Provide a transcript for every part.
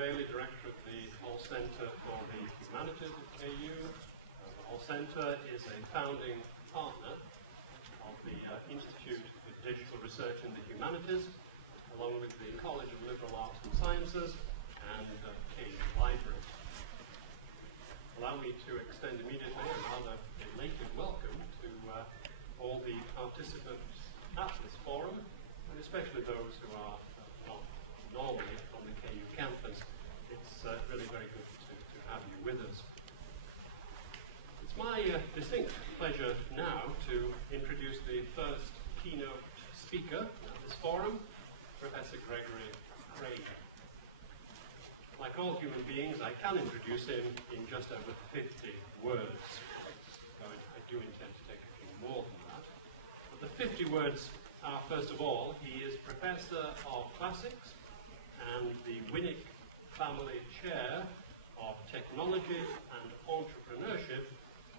Bailey, Director of the Hall Centre for the Humanities at KU. The Hall Centre is a founding partner of the Institute for Digital Research in the Humanities, along with the College of Liberal Arts and Sciences and KU Library. Allow me to extend immediately a rather elated welcome to all the participants at this forum, and especially those who are not normally on the KU campus. It's really very good to have you with us. It's my distinct pleasure now to introduce the first keynote speaker at this forum, Professor Gregory Crane. Like all human beings, I can introduce him in just over 50 words. So I do intend to take a few more than that. But the 50 words are, first of all, he is Professor of Classics and the Winnick Family Chair of Technology and Entrepreneurship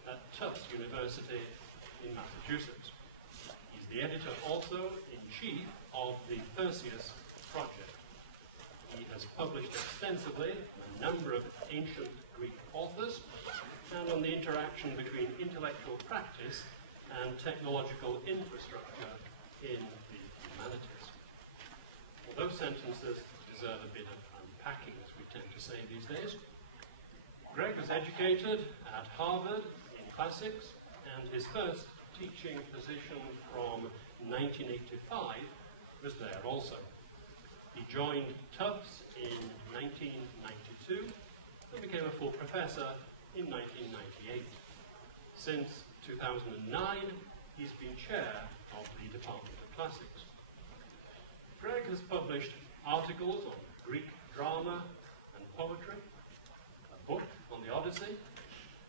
at Tufts University in Massachusetts. He's the editor also-in-chief of the Perseus Project. He has published extensively on a number of ancient Greek authors and on the interaction between intellectual practice and technological infrastructure in the humanities. Well, those sentences deserve a bit of unpacking, as we tend to say these days. Greg was educated at Harvard in classics, and his first teaching position from 1985 was there also. He joined Tufts in 1992 and became a full professor in 1998. Since 2009, he's been chair of the Department of Classics. Greg has published articles on Greek drama and poetry, a book on the Odyssey,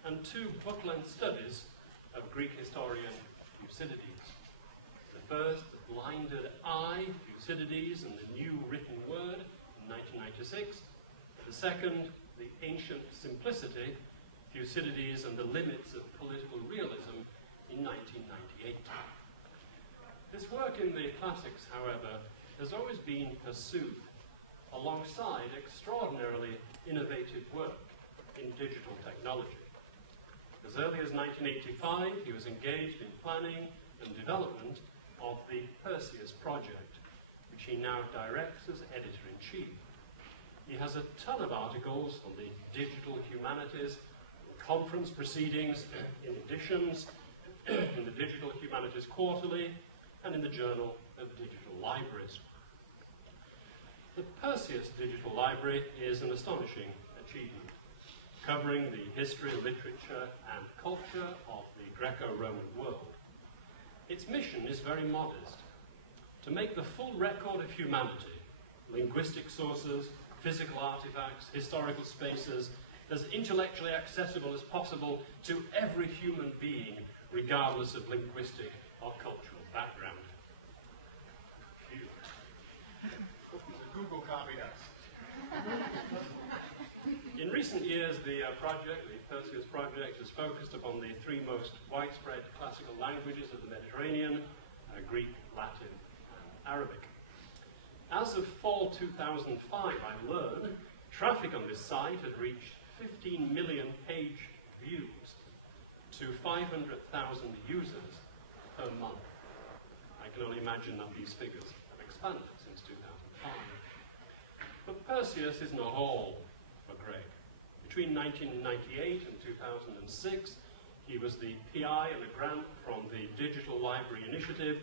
and 2 book-length studies of Greek historian Thucydides. The first, The Blinded Eye, Thucydides and the New Written Word, in 1996. The second, The Ancient Simplicity, Thucydides and the Limits of Political Realism, in 1998. This work in the classics, however, has always been pursued alongside extraordinarily innovative work in digital technology. As early as 1985, he was engaged in planning and development of the Perseus Project, which he now directs as editor-in-chief. He has a ton of articles on the Digital Humanities, conference proceedings, in editions, in the Digital Humanities Quarterly, and in the Journal of Digital Libraries. The Perseus Digital Library is an astonishing achievement, covering the history, literature, and culture of the Greco-Roman world. Its mission is very modest: to make the full record of humanity, linguistic sources, physical artifacts, historical spaces, as intellectually accessible as possible to every human being, regardless of linguistic or cultural background. Google copied us. In recent years, the Perseus Project, has focused upon the 3 most widespread classical languages of the Mediterranean, Greek, Latin, and Arabic. As of fall 2005, I learned, traffic on this site had reached 15 million page views to 500,000 users per month. I can only imagine that these figures have expanded since 2005. But Perseus is not all for Greg. Between 1998 and 2006, he was the PI of a grant from the Digital Library Initiative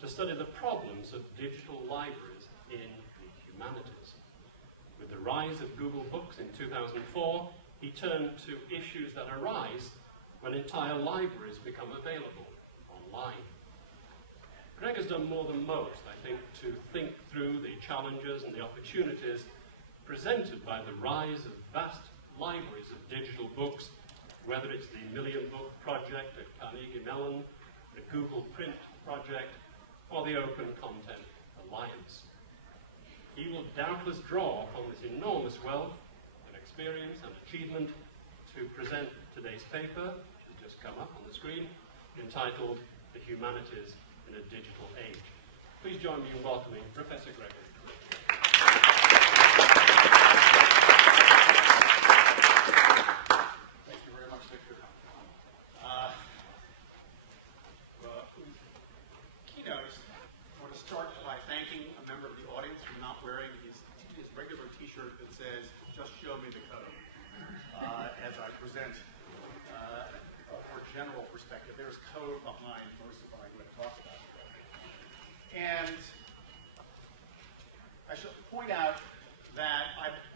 to study the problems of digital libraries in the humanities. With the rise of Google Books in 2004, he turned to issues that arise when entire libraries become available online. Greg has done more than most, I think, to think through the challenges and the opportunities presented by the rise of vast libraries of digital books, whether it's the Million Book Project at Carnegie Mellon, the Google Print Project, or the Open Content Alliance. He will doubtless draw upon this enormous wealth of experience and achievement to present today's paper, which has just come up on the screen, entitled The Humanities in a Digital Age. Please join me in welcoming Professor Gregory Crane. t-shirt that says, "Just show me the code," as I present for general perspective. There's code behind most of what I'm going to talk about. And I should point out that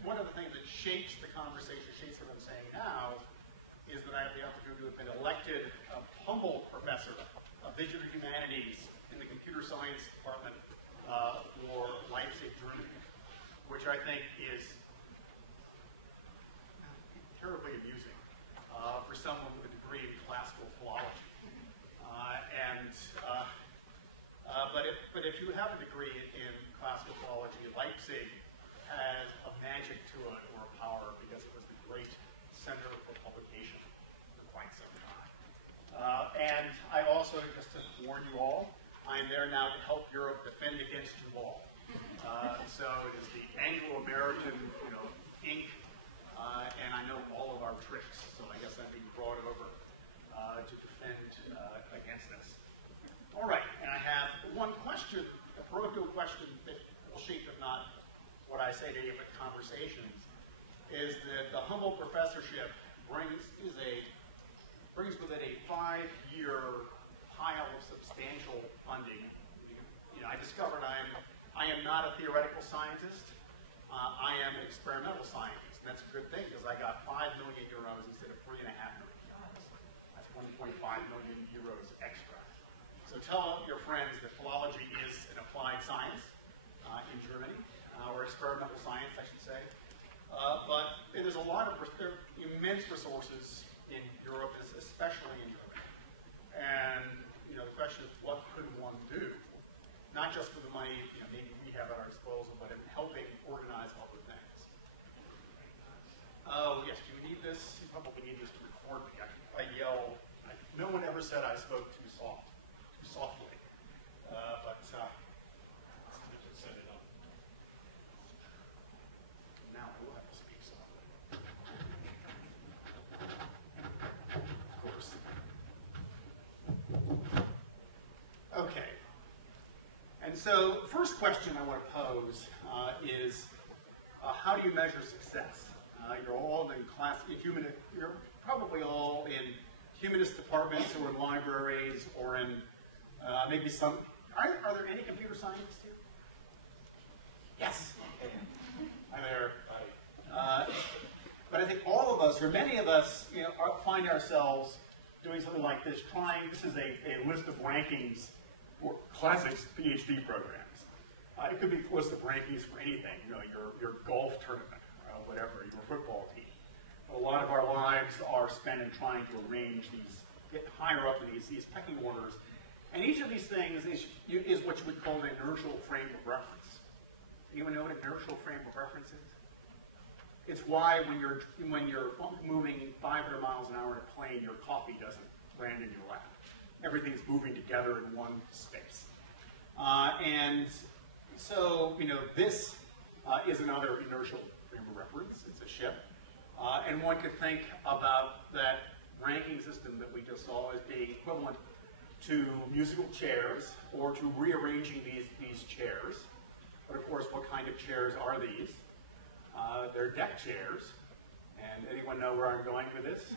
one of the things that shapes the conversation, shapes what I'm saying now, is that I have the opportunity to have been elected a Humboldt Professor of Digital Humanities in the Computer Science Department for Leipzig, Germany, which I think is terribly amusing for someone with a degree in classical philology. But if you have a degree in classical philology, Leipzig has a magic to it or a power because it was the great center for publication for quite some time. And I also, just to warn you all, I'm there now to help Europe defend against you all. So it is the Anglo-American, ink, and I know all of our tricks, so I guess I'm being brought over to defend against this. All right, and I have one question, a parochial question that will shape, if not what I say to you at conversations, is that the Humboldt Professorship brings with it a 5-year pile of substantial funding. I discovered I am not a theoretical scientist. I am an experimental scientist. That's a good thing because I got 5 million euros instead of 3.5 million euros. That's 1.5 million euros extra. So tell your friends that philology is an applied science in Germany, or experimental science, I should say. But there's there are immense resources in Europe, especially in Germany. And the question is, what could one do? Not just for the money maybe we have at our disposal, but in helping organize other things. Oh yes, do you need this? You probably need this to record me. I yell. No one ever said I spoke too softly. But set it up. Now I will have to speak softly. Of course. Okay. And so, first question I want to pose is, how do you measure success? You're all in you're probably all in humanist departments or in libraries or in maybe some. Are there any computer scientists here? Yes. Hi there. But I think all of us, or many of us, find ourselves doing something like this. This is a list of rankings for classics PhD programs. It could be a list of rankings for anything. Your golf tournament, whatever, your football team. But a lot of our lives are spent in trying to arrange get higher up in these pecking orders. And each of these things is what you would call an inertial frame of reference. Anyone know what an inertial frame of reference is? It's why when you're moving 500 miles an hour in a plane, your coffee doesn't land in your lap. Everything's moving together in one space. And so, this is another inertial frame of reference. It's a ship. And one could think about that ranking system that we just saw as being equivalent to musical chairs or to rearranging these chairs. But of course, what kind of chairs are these? They're deck chairs. And anyone know where I'm going with this?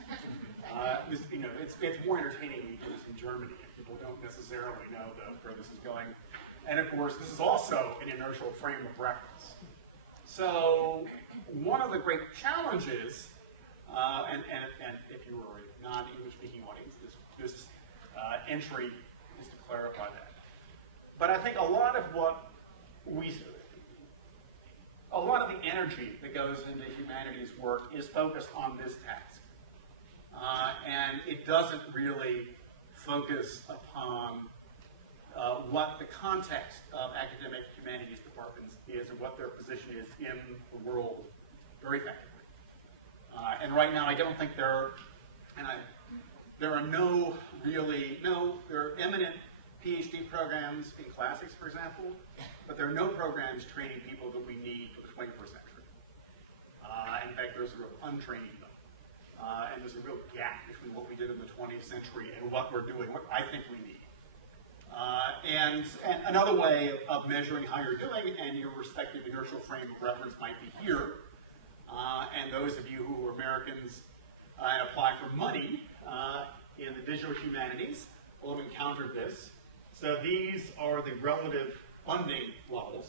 It's more entertaining when you do this in Germany. People don't necessarily know where this is going. And of course, this is also an inertial frame of reference. So one of the great challenges, and if you were a non-English speaking audience, this entry is to clarify that. But I think a lot of the energy that goes into humanities work is focused on this task. And it doesn't really focus upon what the context of academic humanities departments is or what their position is in the world very effectively. And right now, I don't think there are eminent PhD programs in classics, for example, but there are no programs training people that we need for the 21st century. In fact, there's a real untraining them. And there's a real gap between what we did in the 20th century and what we're doing, what I think we need. And another way of measuring how you're doing and your respective inertial frame of reference might be here. those of you who are Americans and apply for money in the Digital Humanities will have encountered this. So these are the relative funding levels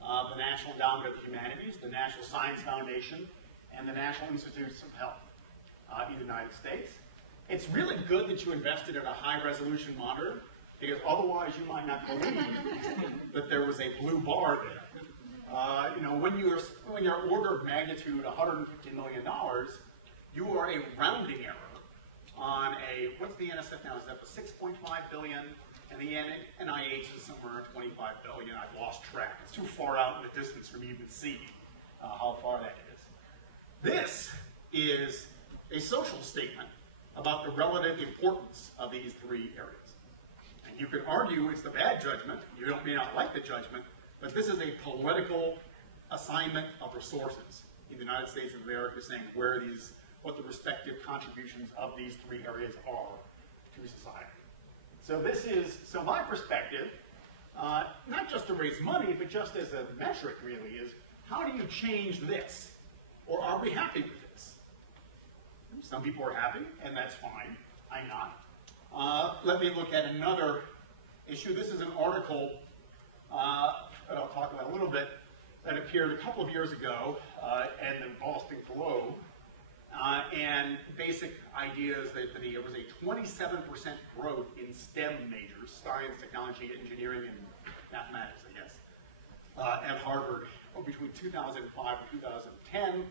of the National Endowment of the Humanities, the National Science Foundation, and the National Institutes of Health in the United States. It's really good that you invested in a high-resolution monitor, because otherwise you might not believe that there was a blue bar there. When you're order of magnitude $150 million, you are a rounding error on a, what's the NSF now? Is that the 6.5 billion? And the NIH is somewhere at 25 billion. I've lost track. It's too far out in the distance for me to even see how far that is. This is a social statement about the relative importance of these three areas. And you could argue it's the bad judgment. You may not like the judgment, but this is a political assignment of resources in the United States of America, saying what the respective contributions of these three areas are to society. So my perspective, not just to raise money, but just as a metric really, is how do you change this? Or are we happy with this? Some people are happy, and that's fine. I'm not. Let me look at another issue. This is an article that I'll talk about a little bit that appeared a couple of years ago in the Boston Globe. And basic idea is that there was a 27% growth in STEM majors, science, technology, engineering, and mathematics, I guess, at Harvard between 2005 and 2010,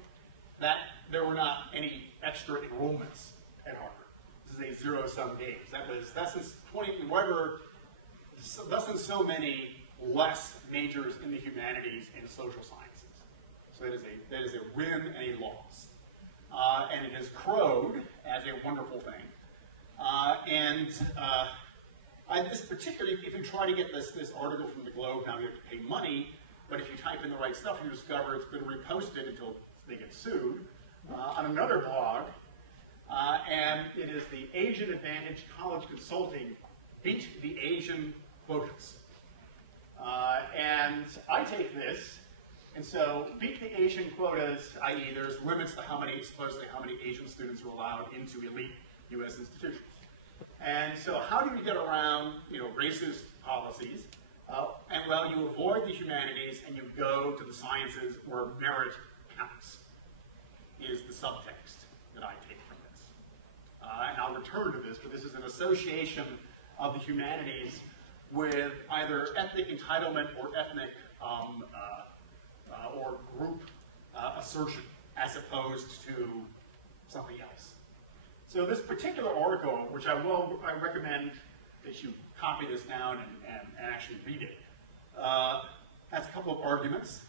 that there were not any extra enrollments at Harvard. This is a zero-sum game. That's since so many less majors in the humanities and social sciences. So that is a win and a loss. And it is crowed as a wonderful thing. This particularly, if you try to get this article from the Globe, now you have to pay money, but if you type in the right stuff, you discover it's been reposted until they get sued on another blog. And it is the Asian Advantage College Consulting beat the Asian quotas. And I take this. And so, beat the Asian quotas, i.e. there's limits to supposedly how many Asian students are allowed into elite U.S. institutions. And so how do you get around, racist policies? You avoid the humanities and you go to the sciences where merit counts, is the subtext that I take from this. And I'll return to this, but this is an association of the humanities with either ethnic entitlement or ethnic or group assertion, as opposed to something else. So this particular article, which I recommend that you copy this down and actually read it, has a couple of arguments.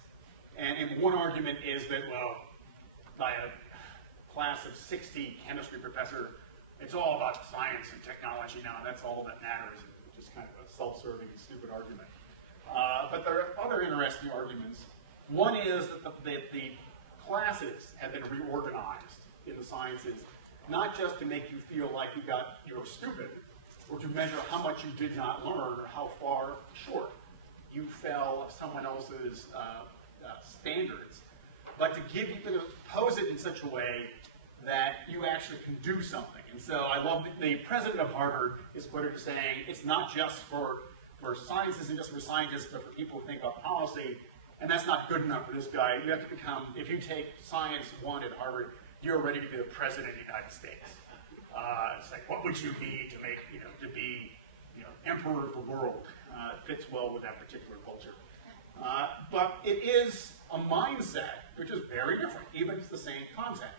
And one argument is that, well, by a class of 60 chemistry professor, it's all about science and technology now, that's all that matters, which is kind of a self-serving, stupid argument. But there are other interesting arguments. One is that the classes have been reorganized in the sciences, not just to make you feel like you're stupid, or to measure how much you did not learn or how far short you fell someone else's standards, but to pose it in such a way that you actually can do something. And so I love the president of Harvard is quoted as saying, it's not just for sciences and just for scientists, but for people who think about policy. And that's not good enough for this guy. You have to become, if you take Science 1 at Harvard, you're ready to be the president of the United States. It's like, what would you be to make, to be, emperor of the world? It fits well with that particular culture. But it is a mindset which is very different, even if it's the same content.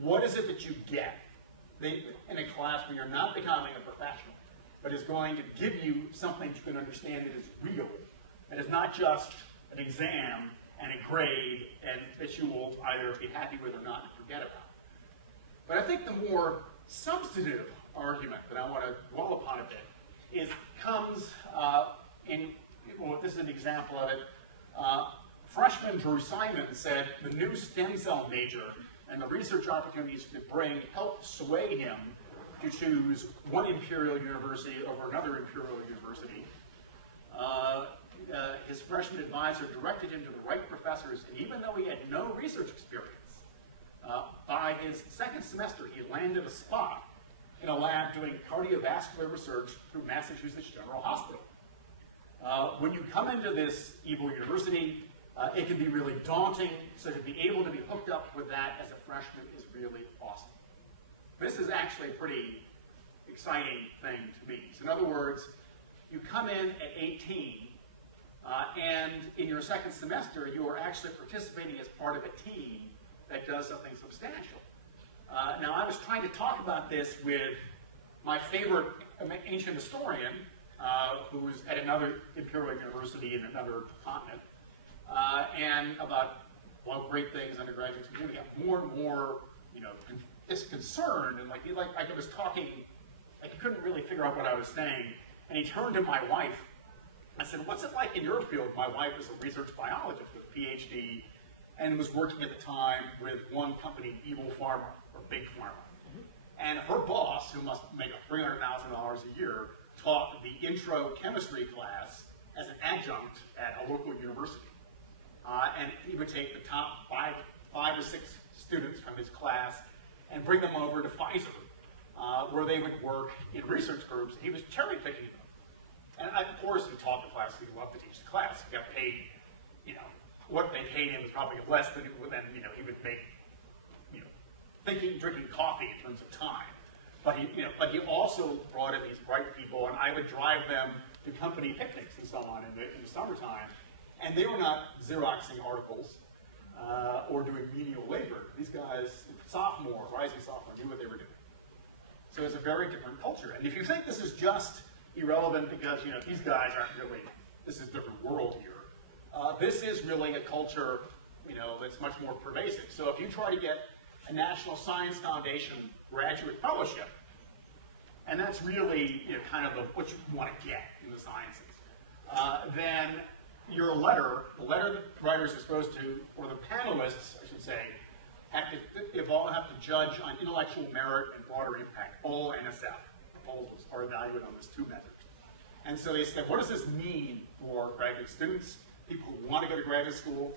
What is it that you get in a class where you're not becoming a professional, but is going to give you something you can understand that is real, and is not just an exam and a grade and that you will either be happy with or not and forget about. But I think the more substantive argument that I want to dwell upon a bit comes this is an example of it. Freshman Drew Simon said the new stem cell major and the research opportunities it bring helped sway him to choose one imperial university over another imperial university. His freshman advisor directed him to the right professors, and even though he had no research experience, By his second semester, he landed a spot in a lab doing cardiovascular research through Massachusetts General Hospital. When you come into this evil university, it can be really daunting, so to be able to be hooked up with that as a freshman is really awesome. This is actually a pretty exciting thing to me. So in other words, you come in at 18, and in your second semester, you are actually participating as part of a team that does something substantial. Now, I was trying to talk about this with my favorite ancient historian, who was at another imperial university in another continent, and about what great things undergraduates can do. We got more and more, concerned, and like I was talking, like he couldn't really figure out what I was saying, and he turned to my wife. I said, "What's it like in your field?" My wife is a research biologist with a PhD, and was working at the time with one company, Evil Pharma, or Big Pharma. And her boss, who must make $300,000 a year, taught the intro chemistry class as an adjunct at a local university. And he would take the top five or six students from his class and bring them over to Pfizer, where they would work in research groups. He was cherry picking them. And of course, he taught the class, he loved to teach the class. He got paid, what they paid him was probably less than he would make, drinking coffee in terms of time. But he also brought in these bright people, and I would drive them to company picnics and so on in the summertime. And they were not Xeroxing articles or doing menial labor. These guys, rising sophomore, knew what they were doing. So it's a very different culture. And if you think this is just irrelevant because, these guys aren't really, this is a different world here. This is really a culture, that's much more pervasive. So if you try to get a National Science Foundation graduate fellowship, and that's really kind of what you want to get in the sciences, then the letter that writers are supposed to, or the panelists, I should say, have to judge on intellectual merit and broader impact. All NSF proposals are evaluated on these two methods. And so they said, what does this mean for graduate students, people who want to go to graduate school?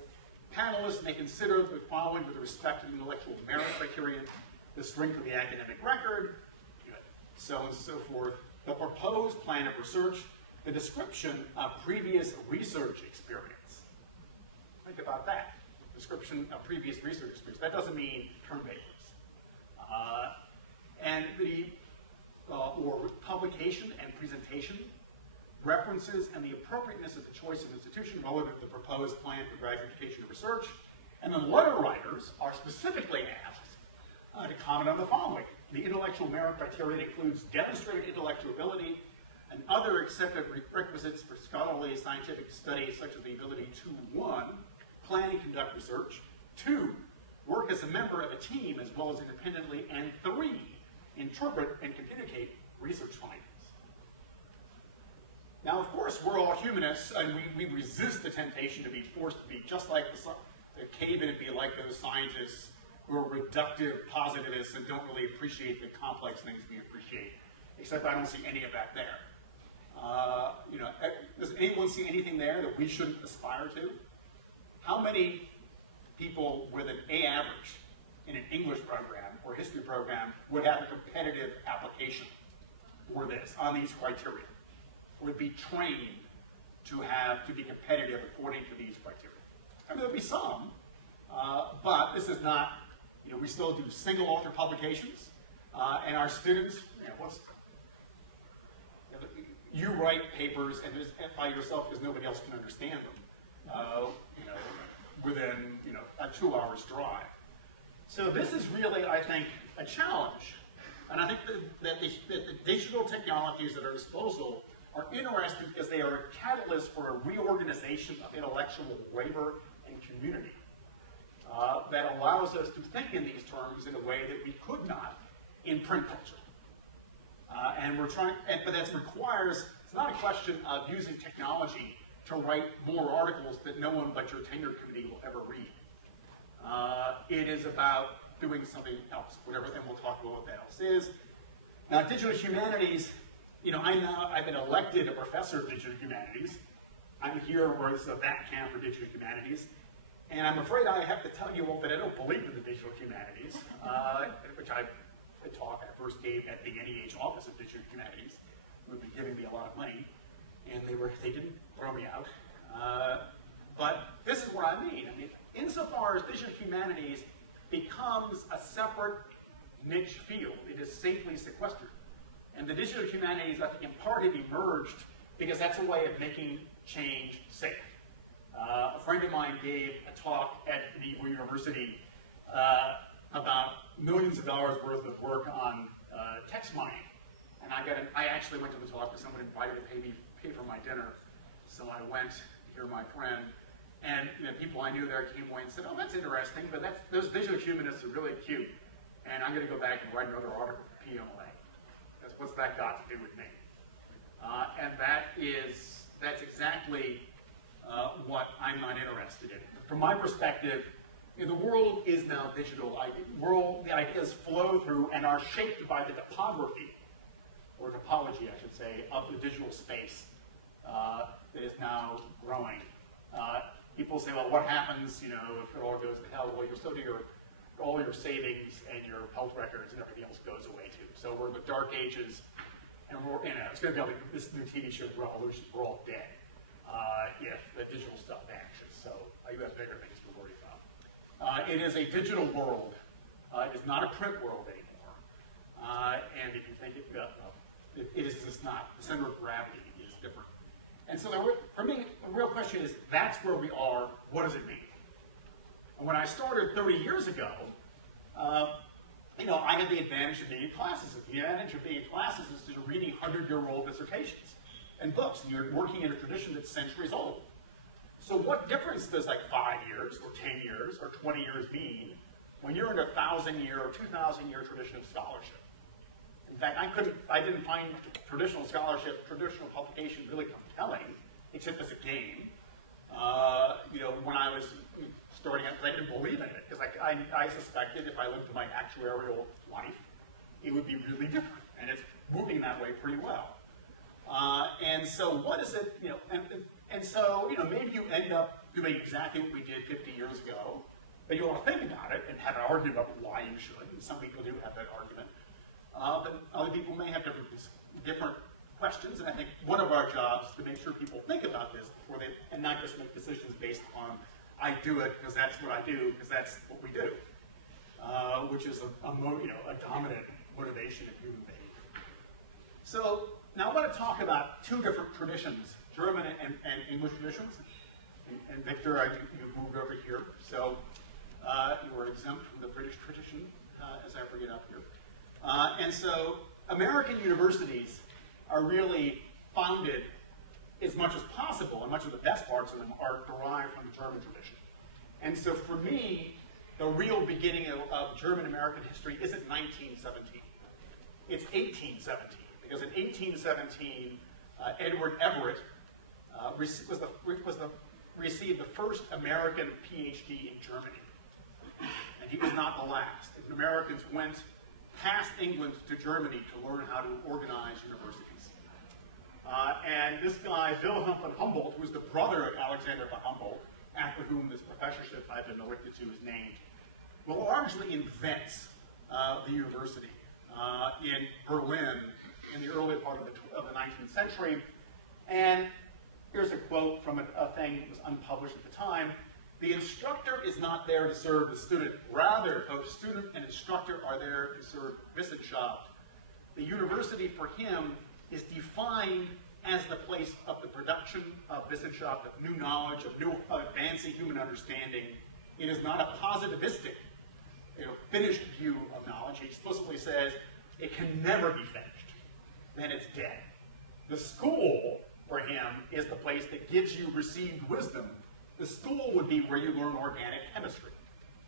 Panelists may consider the following with respect to the intellectual merit criterion: the strength of the academic record, so on and so forth, the proposed plan of research, the description of previous research experience. Think about that. Description of previous research experience. That doesn't mean term papers. And or publication and presentation, references, and the appropriateness of the choice of institution relative to the proposed plan for graduate education and research. And then letter writers are specifically asked to comment on the following. The intellectual merit criteria includes demonstrated intellectual ability and other accepted requisites for scholarly scientific studies, such as the ability to, 1, plan and conduct research, 2, work as a member of a team as well as independently, and 3, interpret and communicate research findings. Now, of course, we're all humanists, and we resist the temptation to be forced to be just like the cave in and be like those scientists who are reductive positivists and don't really appreciate the complex things we appreciate. Except I don't see any of that there. Does anyone see anything there that we shouldn't aspire to? How many people with an A average in an English program or history program would have a competitive application for this on these criteria? Would be trained to be competitive according to these criteria? I mean, there'll be some, but this is not, we still do single author publications, and our students, you write papers and by yourself because nobody else can understand them, within, a 2 hours drive. So this is really, I think, a challenge. And I think that the digital technologies at our disposal are interesting because they are a catalyst for a reorganization of intellectual labor and community that allows us to think in these terms in a way that we could not in print culture. And we're trying, but that requires, it's not a question of using technology to write more articles that no one but your tenure committee will ever read. It is about doing something else, whatever, and we'll talk about what that else is. Now, Digital Humanities, I've been elected a professor of Digital Humanities. I'm here where it's a back camp for Digital Humanities. And I'm afraid I have to tell you all that I don't believe in the digital humanities, which I first gave at the NEH office of digital humanities, who had been giving me a lot of money, and they didn't throw me out. But this is what I mean. I mean, insofar as digital humanities becomes a separate niche field, it is safely sequestered. And the digital humanities, I think, in part have emerged because that's a way of making change safe. A friend of mine gave a talk at the University about millions of dollars worth of work on text mining. And I actually went to the talk because someone invited to pay for my dinner. So I went to hear my friend. And people I knew there came away and said, oh, that's interesting, but those digital humanists are really cute. And I'm going to go back and write another article for PMLA. What's that got to do with me? And that's exactly what I'm not interested in. From my perspective, the world is now digital. The ideas flow through and are shaped by the topography, or topology, I should say, of the digital space that is now growing. People say, well, what happens, if it all goes to hell? Well, all your savings and your health records and everything else goes away too. So we're in the dark ages, and it's going to be like this new TV show, Revolution. We're all dead if the digital stuff vanishes. So you have bigger things to worry about. It is a digital world. It is not a print world anymore. And if you think it is just not. The center of gravity is different. And so for me, the real question is, that's where we are. What does it mean? And when I started 30 years ago, I had the advantage of being in classes. The advantage of being in classes is that you're reading 100-year-old dissertations and books, and you're working in a tradition that's centuries old. So what difference does 5 years, or 10 years, or 20 years mean when you're in a 1,000-year or 2,000-year tradition of scholarship? In fact, I didn't find traditional scholarship, traditional publication really compelling, except as a game. When I was starting out, because I didn't believe in it, because I suspected if I looked at my actuarial life, it would be really different, and it's moving that way pretty well. And so what is it, and so, maybe you end up doing exactly what we did 50 years ago, but you want to think about it and have an argument about why you should, and some people do have that argument. But other people may have different questions, and I think one of our jobs is to make sure people think about this before and not just make decisions based on, I do it because that's what I do, because that's what we do, which is a dominant motivation of human behavior. So now I want to talk about two different traditions, German and English traditions. And Victor, you've moved over here, so you were exempt from the British tradition, as I bring it up here. And so American universities are really founded as much as possible, and much of the best parts of them are derived from the German tradition. And so for me, the real beginning of German-American history isn't 1917. It's 1817, because in 1817, Edward Everett received the first American PhD in Germany. And he was not the last. Americans went past England to Germany to learn how to organize universities. And this guy, Wilhelm von Humboldt, who was the brother of Alexander von Humboldt, after whom this professorship I've been elected to is named, largely invents the university in Berlin in the early part of the 19th century. And here's a quote from a thing that was unpublished at the time. The instructor is not there to serve the student. Rather, both student and instructor are there to serve Wissenschaft. The university for him is defined as the place of the production of Wissenschaft, of new knowledge, of new advancing human understanding. It is not a positivistic, finished view of knowledge. He explicitly says it can never be finished. Then it's dead. The school, for him, is the place that gives you received wisdom. The school would be where you learn organic chemistry,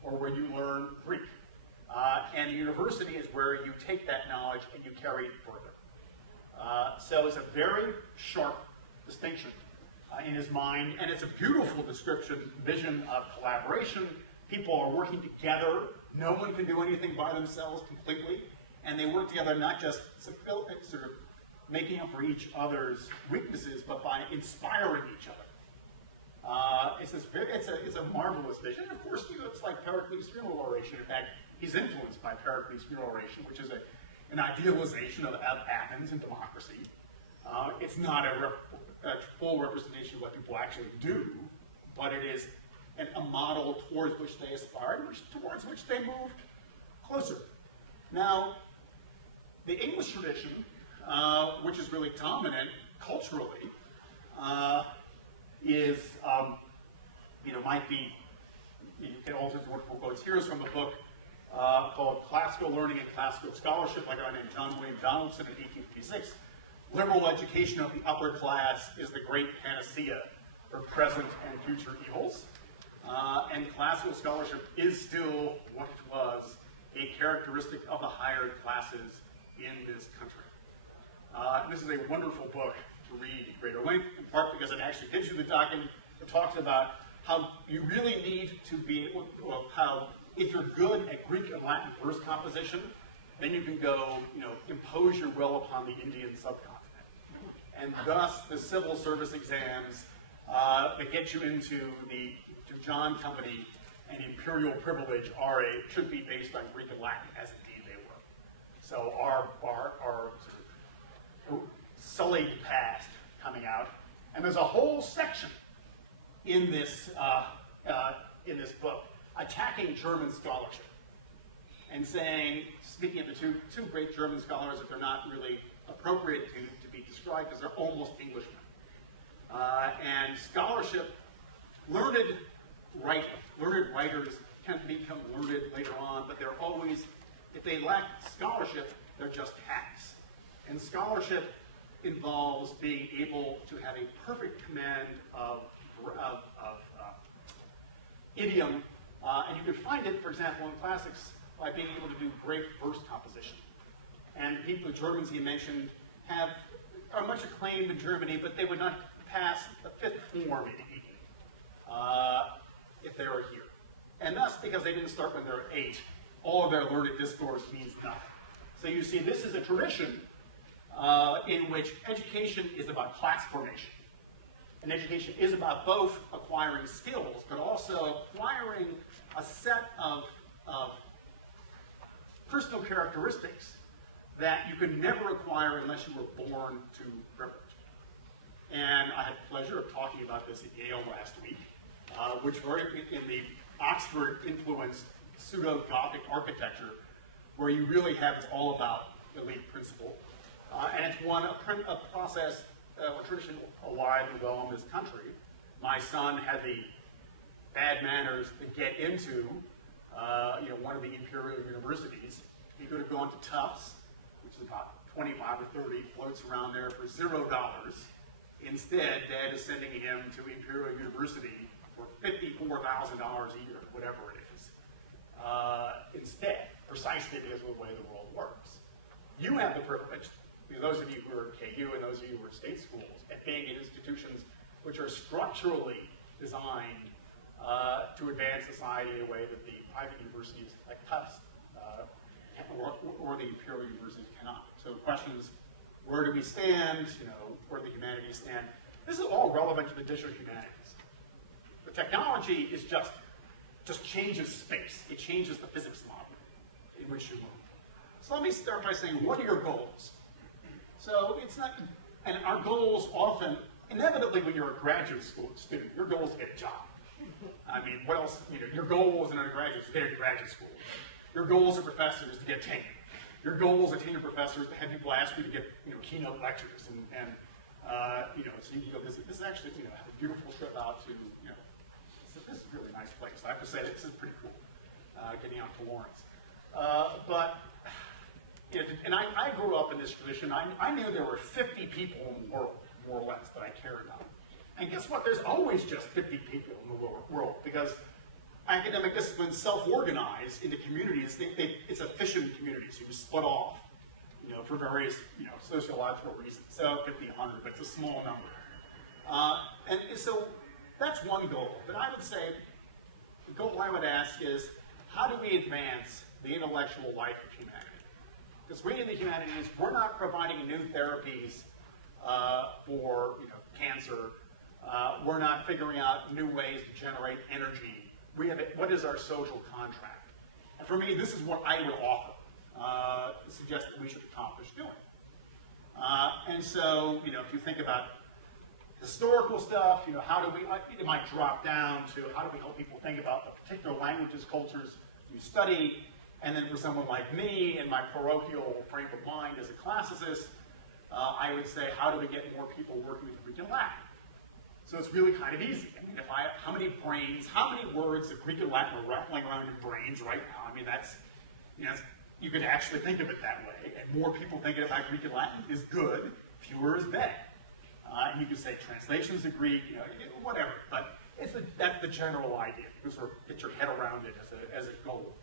or where you learn Greek. And the university is where you take that knowledge and you carry it further. So it's a very sharp distinction in his mind, and it's a beautiful vision of collaboration. People are working together. No one can do anything by themselves completely, and they work together not just sort of making up for each other's weaknesses, but by inspiring each other. It's a marvelous vision. And of course, it's like Pericles' funeral oration. In fact, he's influenced by Pericles' funeral oration, which is an idealization of Athens and democracy. It's not a full representation of what people actually do, but it is a model towards which they aspired, towards which they moved closer. Now, the English tradition, which is really dominant culturally, might be, you can also do wonderful quotes. Here's from a book called Classical Learning and Classical Scholarship by a guy named John William Donaldson in 1856. Liberal education of the upper class is the great panacea for present and future evils. And classical scholarship is still what it was, a characteristic of the higher classes in this country. This is a wonderful book to read at greater length, in part because it actually gives you the document that talks about how you really need to be, how if you're good at Greek and Latin verse composition, then you can go, impose your will upon the Indian subcontinent. And thus, the civil service exams that get you into the John Company and imperial privilege should be based on Greek and Latin, as indeed they were. So our sort of sullied past coming out, and there's a whole section in this book attacking German scholarship and saying, speaking of the two great German scholars, that they're not really appropriate to be described because they're almost Englishmen. And scholarship, learned writers tend to become learned later on, but they're always, if they lack scholarship, they're just hacks. And scholarship involves being able to have a perfect command of idiom, and you can find it, for example, in classics by being able to do great verse composition. And the Germans he mentioned are much acclaimed in Germany, but they would not pass the fifth form in Eden if they were here. And thus, because they didn't start when they were 8, all of their learned discourse means nothing. So you see, this is a tradition in which education is about class formation. And education is about both acquiring skills, but also acquiring a set of personal characteristics that you could never acquire unless you were born to privilege. And I had the pleasure of talking about this at Yale last week, which in the Oxford-influenced pseudo-Gothic architecture, where you really have, it's all about elite principle. And it's a process, a tradition alive and well in this country. My son had the bad manners to get into one of the imperial universities. He could have gone to Tufts, which is about 25 or 30, floats around there for $0. Instead, Dad is sending him to Imperial University for $54,000 a year, whatever it is. Instead, precisely because of the way the world works. You have the privilege, those of you who are at KU and those of you who are at state schools, at being in institutions which are structurally designed to advance society in a way that the private universities like Tufts or the Imperial universities cannot. So the question is, where do we stand? Where do the humanities stand? This is all relevant to the digital humanities. The technology is just changes space. It changes the physics model in which you move. So let me start by saying, what are your goals? So it's not, and our goals often, inevitably when you're a graduate school student, your goal is to get a job. I mean, what else, your goal as an undergraduate is to get into graduate school. Your goal as a professor is to get tenure. Your goal as a tenure professor is to have people ask you to get, keynote lectures, so you can go visit. This is actually, have a beautiful trip out to, this is a really nice place. I have to say, this is pretty cool, getting out to Lawrence. And I grew up in this tradition. I knew there were 50 people in the world, more or less, that I cared about. And guess what? There's always just 50 people in the world, because academic disciplines self-organize into communities. It's efficient communities. You split off, for various, sociological reasons. So it could be 100, but it's a small number. And so that's one goal. But I would say, the goal I would ask is, how do we advance the intellectual life of humanity? Because we in the humanities, we're not providing new therapies for cancer We're not figuring out new ways to generate energy. What is our social contract? And for me, this is what I would offer, suggest that we should accomplish doing. And so, if you think about historical stuff, how do we, it might drop down to how do we help people think about the particular languages, cultures you study, and then for someone like me in my parochial frame of mind as a classicist, I would say, how do we get more people working with Greek and Latin? So it's really kind of easy. I mean, how many words of Greek and Latin are rattling around in brains right now? I mean, that's, you could actually think of it that way. And more people thinking about Greek and Latin is good, fewer is bad. And you could say translations of Greek, whatever. But that's the general idea. You can sort of get your head around it as a goal.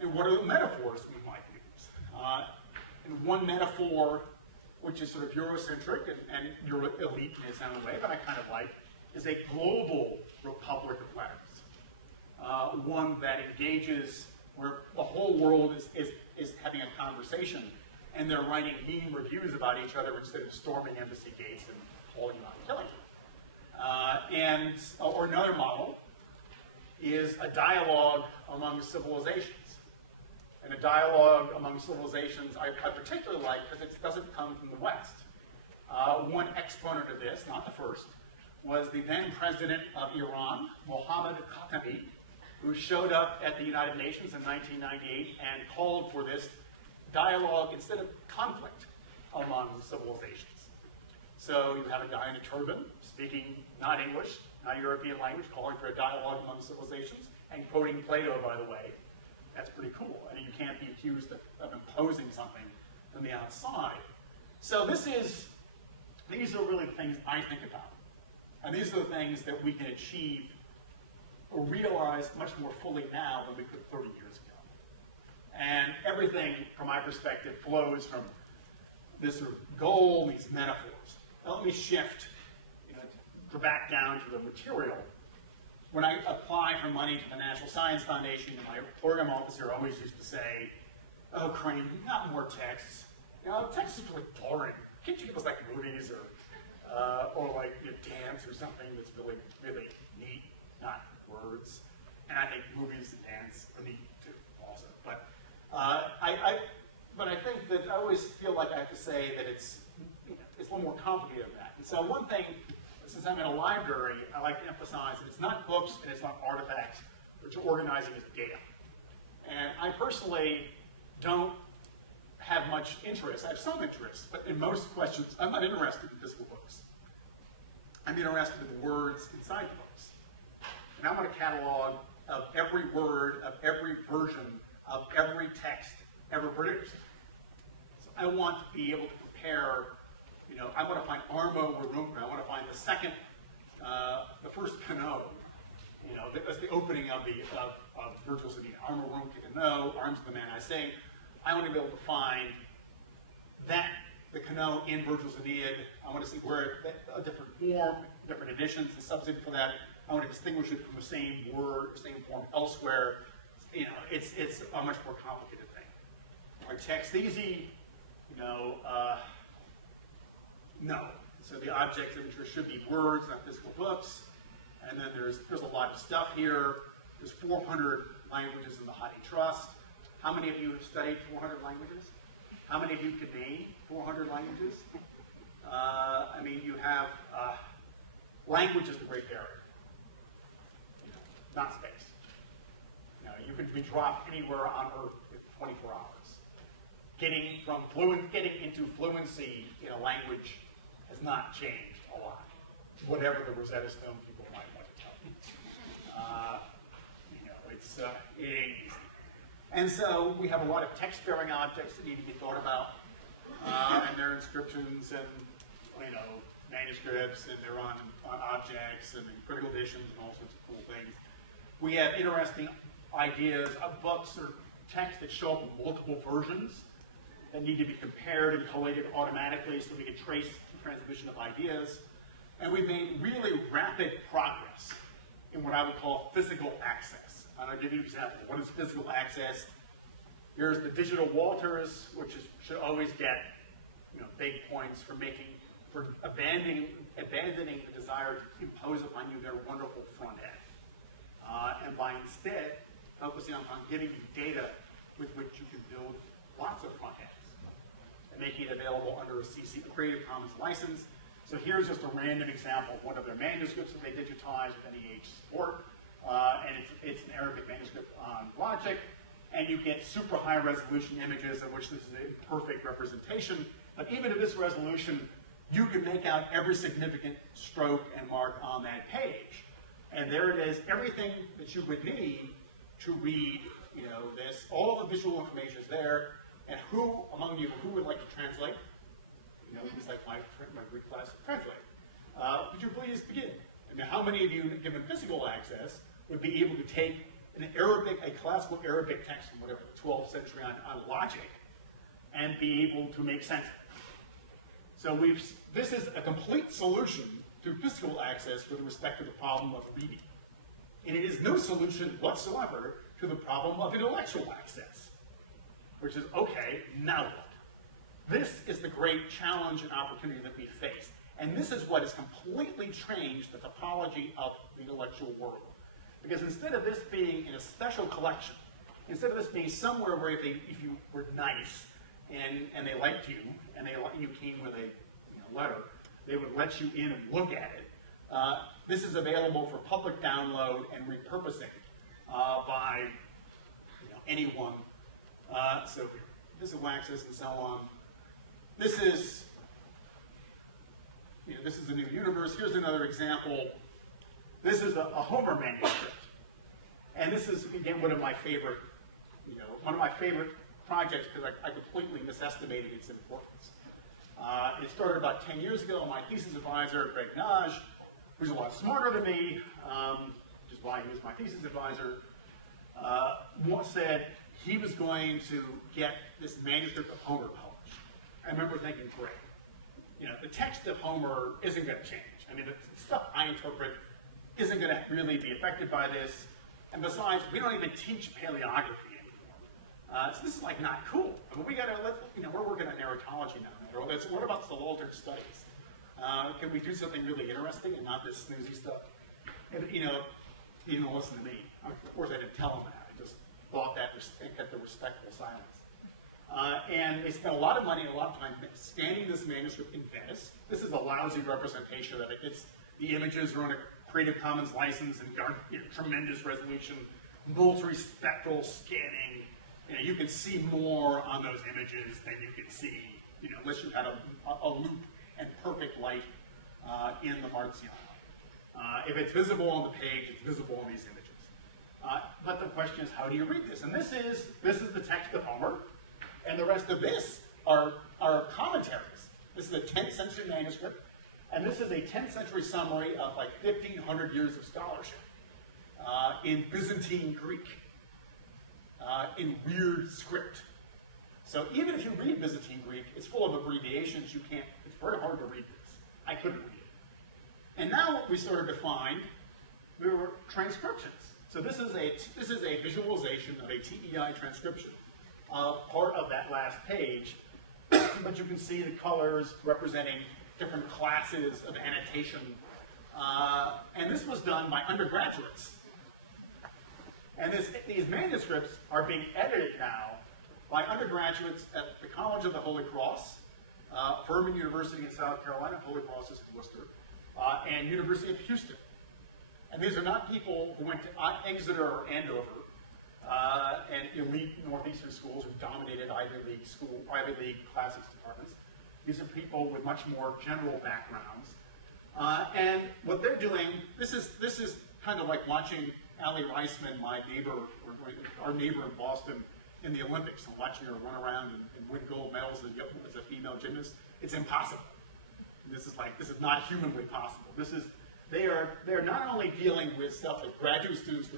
And what are the metaphors we might use? And one metaphor, which is sort of Eurocentric and elite in its own way, but I kind of like, is a global republic of letters. One that engages where the whole world is having a conversation, and they're writing mean reviews about each other instead of storming embassy gates and hauling you out and killing you. Or another model is a dialogue among civilizations. And a dialogue among civilizations I particularly like because it doesn't come from the West. One exponent of this, not the first, was the then president of Iran, Mohammad Khatami, who showed up at the United Nations in 1998 and called for this dialogue instead of conflict among civilizations. So you have a guy in a turban speaking not English, not European language, calling for a dialogue among civilizations, and quoting Plato, by the way. That's pretty cool. I mean, you can't be accused of imposing something from the outside. So these are really the things I think about. And these are the things that we can achieve or realize much more fully now than we could 30 years ago. And everything, from my perspective, flows from this sort of goal, these metaphors. Now let me shift, go back down to the material. When I apply for money to the National Science Foundation, my program officer always used to say, "Oh, Crane, not more texts. Text is really boring. Can't you give us like movies or like dance or something that's really, really neat, not words?" And I think movies and dance are neat too, also. But I think that I always feel like I have to say that it's a little more complicated than that. And so one thing, since I'm in a library, I like to emphasize that it's not books and it's not artifacts, but you're organizing as data. And I personally don't have much interest. I have some interest, but in most questions, I'm not interested in physical books. I'm interested in the words inside the books. And I want a catalog of every word, of every version, of every text ever produced. So I want to be able to compare, I want to find Armo or Rumka. I want to find the first Cano. That's the opening of Virgil's Aeneid. Armo Rumka Cano, Arms of the Man I Sing. I want to be able to find the Cano in Virgil's Aeneid. I want to see where a different form, different editions, the substitute for that. I want to distinguish it from the same word, the same form elsewhere. It's a much more complicated thing. Are text easy? No. So the objects of interest should be words, not physical books. And then there's a lot of stuff here. There's 400 languages in the Hathi Trust. How many of you have studied 400 languages? How many of you can name 400 languages? You have language is the great barrier. Not space. You can be dropped anywhere on Earth in 24 hours. Getting into fluency in a language has not changed a lot. Whatever the Rosetta Stone people might want to tell you. It ain't easy. And so we have a lot of text-bearing objects that need to be thought about, and their inscriptions and manuscripts, and they're on objects and in critical editions and all sorts of cool things. We have interesting ideas of books or texts that show up in multiple versions that need to be compared and collated automatically so we can trace the transmission of ideas. And we've made really rapid progress in what I would call physical access. And I'll give you an example. What is physical access? Here's the digital Walters, which should always get big points for for abandoning the desire to impose upon you their wonderful front end. And by instead focusing on giving you data with which you can build lots of front ends and making it available under a Creative Commons license. So here's just a random example of one of their manuscripts that they digitized with NEH support. And it's an Arabic manuscript on logic. And you get super high resolution images of which this is a perfect representation. But even at this resolution, you can make out every significant stroke and mark on that page. And there it is, everything that you would need to read, this, all of the visual information is there. And who among you, who would like to translate? It's like my Greek class, translate. Would you please begin? I mean, how many of you, given physical access, would be able to take a classical Arabic text from whatever, the 12th century on logic, and be able to make sense of it? So this is a complete solution to physical access with respect to the problem of reading. And it is no solution whatsoever to the problem of intellectual access, which is, okay, now what? This is the great challenge and opportunity that we face. And this is what has completely changed the topology of the intellectual world. Because instead of this being in a special collection, instead of this being somewhere where if you were nice and they liked you, and you came with a letter, they would let you in and look at it. This is available for public download and repurposing by anyone. So physical access and so on. This is a new universe. Here's another example. This is a Homer manuscript. And this is, again, one of my favorite projects because I completely misestimated its importance. It started about 10 years ago. My thesis advisor, Greg Naj, who's a lot smarter than me, which is why he was my thesis advisor, said he was going to get this manuscript of Homer published. I remember thinking, great. The text of Homer isn't going to change. I mean, the stuff I interpret isn't going to really be affected by this. And besides, we don't even teach paleography anymore. So this is like not cool. I mean, we're working on narratology now. What about subaltern studies? Can we do something really interesting and not this snoozy stuff? And, he didn't listen to me. Of course, I didn't tell him that. I just thought that and kept a respectful silence. And they spent a lot of money and a lot of time scanning this manuscript in Venice. This is a lousy representation of it. The images are on a Creative Commons license and tremendous resolution, multi-spectral scanning. You can see more on those images than you can see, unless you had a loop and perfect light in the Marzion. If it's visible on the page, it's visible on these images. But the question is, how do you read this? And this is the text of Homer. And the rest of this are commentaries. This is a 10th century manuscript, and this is a 10th century summary of like 1,500 years of scholarship in Byzantine Greek, in weird script. So even if you read Byzantine Greek, it's full of abbreviations. It's very hard to read this. I couldn't read it. And now what we started to find were transcriptions. So this is a visualization of a TEI transcription. Part of that last page, but you can see the colors representing different classes of annotation. And this was done by undergraduates. And these manuscripts are being edited now by undergraduates at the College of the Holy Cross, Furman University in South Carolina, Holy Cross is in Worcester, and University of Houston. And these are not people who went to Exeter or Andover, and elite Northeastern schools who dominated Ivy League classics departments. These are people with much more general backgrounds. And what they're doing, this is kind of like watching Allie Reisman, my neighbor, our neighbor in Boston, in the Olympics, and watching her run around and win gold medals as a female gymnast. It's impossible. And this is not humanly possible. They're not only dealing with stuff that graduate students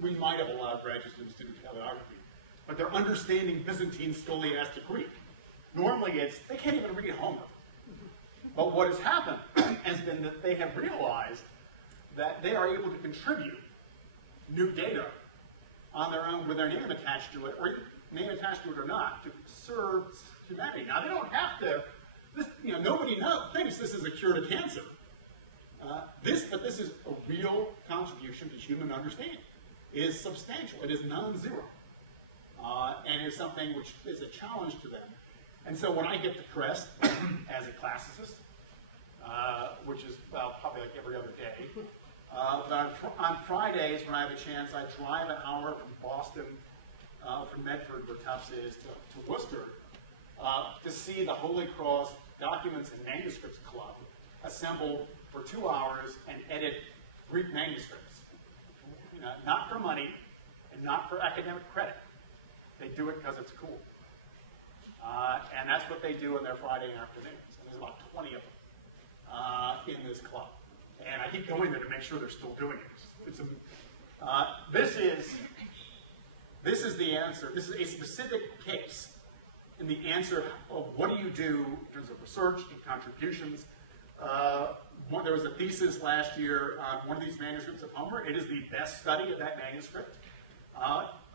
we might have allowed graduate students to do paleography, but they're understanding Byzantine scholiastic Greek. Normally they can't even read Homer. But what has happened has been that they have realized that they are able to contribute new data on their own with their name attached to it, or name attached to it or not, to serve humanity. Now, they don't have to nobody thinks this is a cure to cancer. But this is a real contribution to human understanding. It is substantial. It is non-zero. And is something which is a challenge to them. And so when I get depressed as a classicist, which is probably like every other day, but on Fridays when I have a chance, I drive an hour from Boston, from Medford, where Tufts is, to Worcester, to see the Holy Cross Documents and Manuscripts Club assemble for 2 hours and edit Greek manuscripts. Not for money and not for academic credit. They do it because it's cool. And that's what they do on their Friday afternoons. And there's about 20 of them in this club. And I keep going there to make sure they're still doing it. This is the answer. This is a specific case in the answer of what do you do in terms of research and contributions. There was a thesis last year on one of these manuscripts of Homer. It is the best study of that manuscript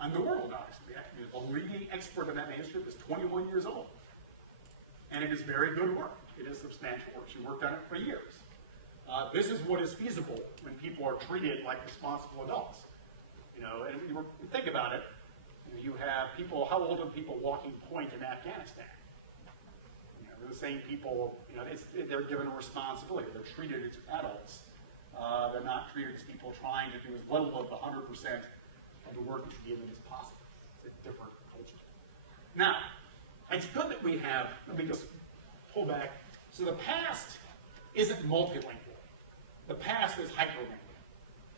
in the world, obviously. The leading expert on that manuscript is 21 years old. And it is very good work. It is substantial work. She worked on it for years. This is what is feasible when people are treated like responsible adults. And you think about it, you have people, how old are people walking point in Afghanistan? They're the same people, they're given a responsibility. They're treated as adults. They're not treated as people trying to do as little of the 100% of the work that's given as possible. It's a different culture. Now, it's good that we have, let me just pull back. So the past isn't multilingual. The past is hyperlingual.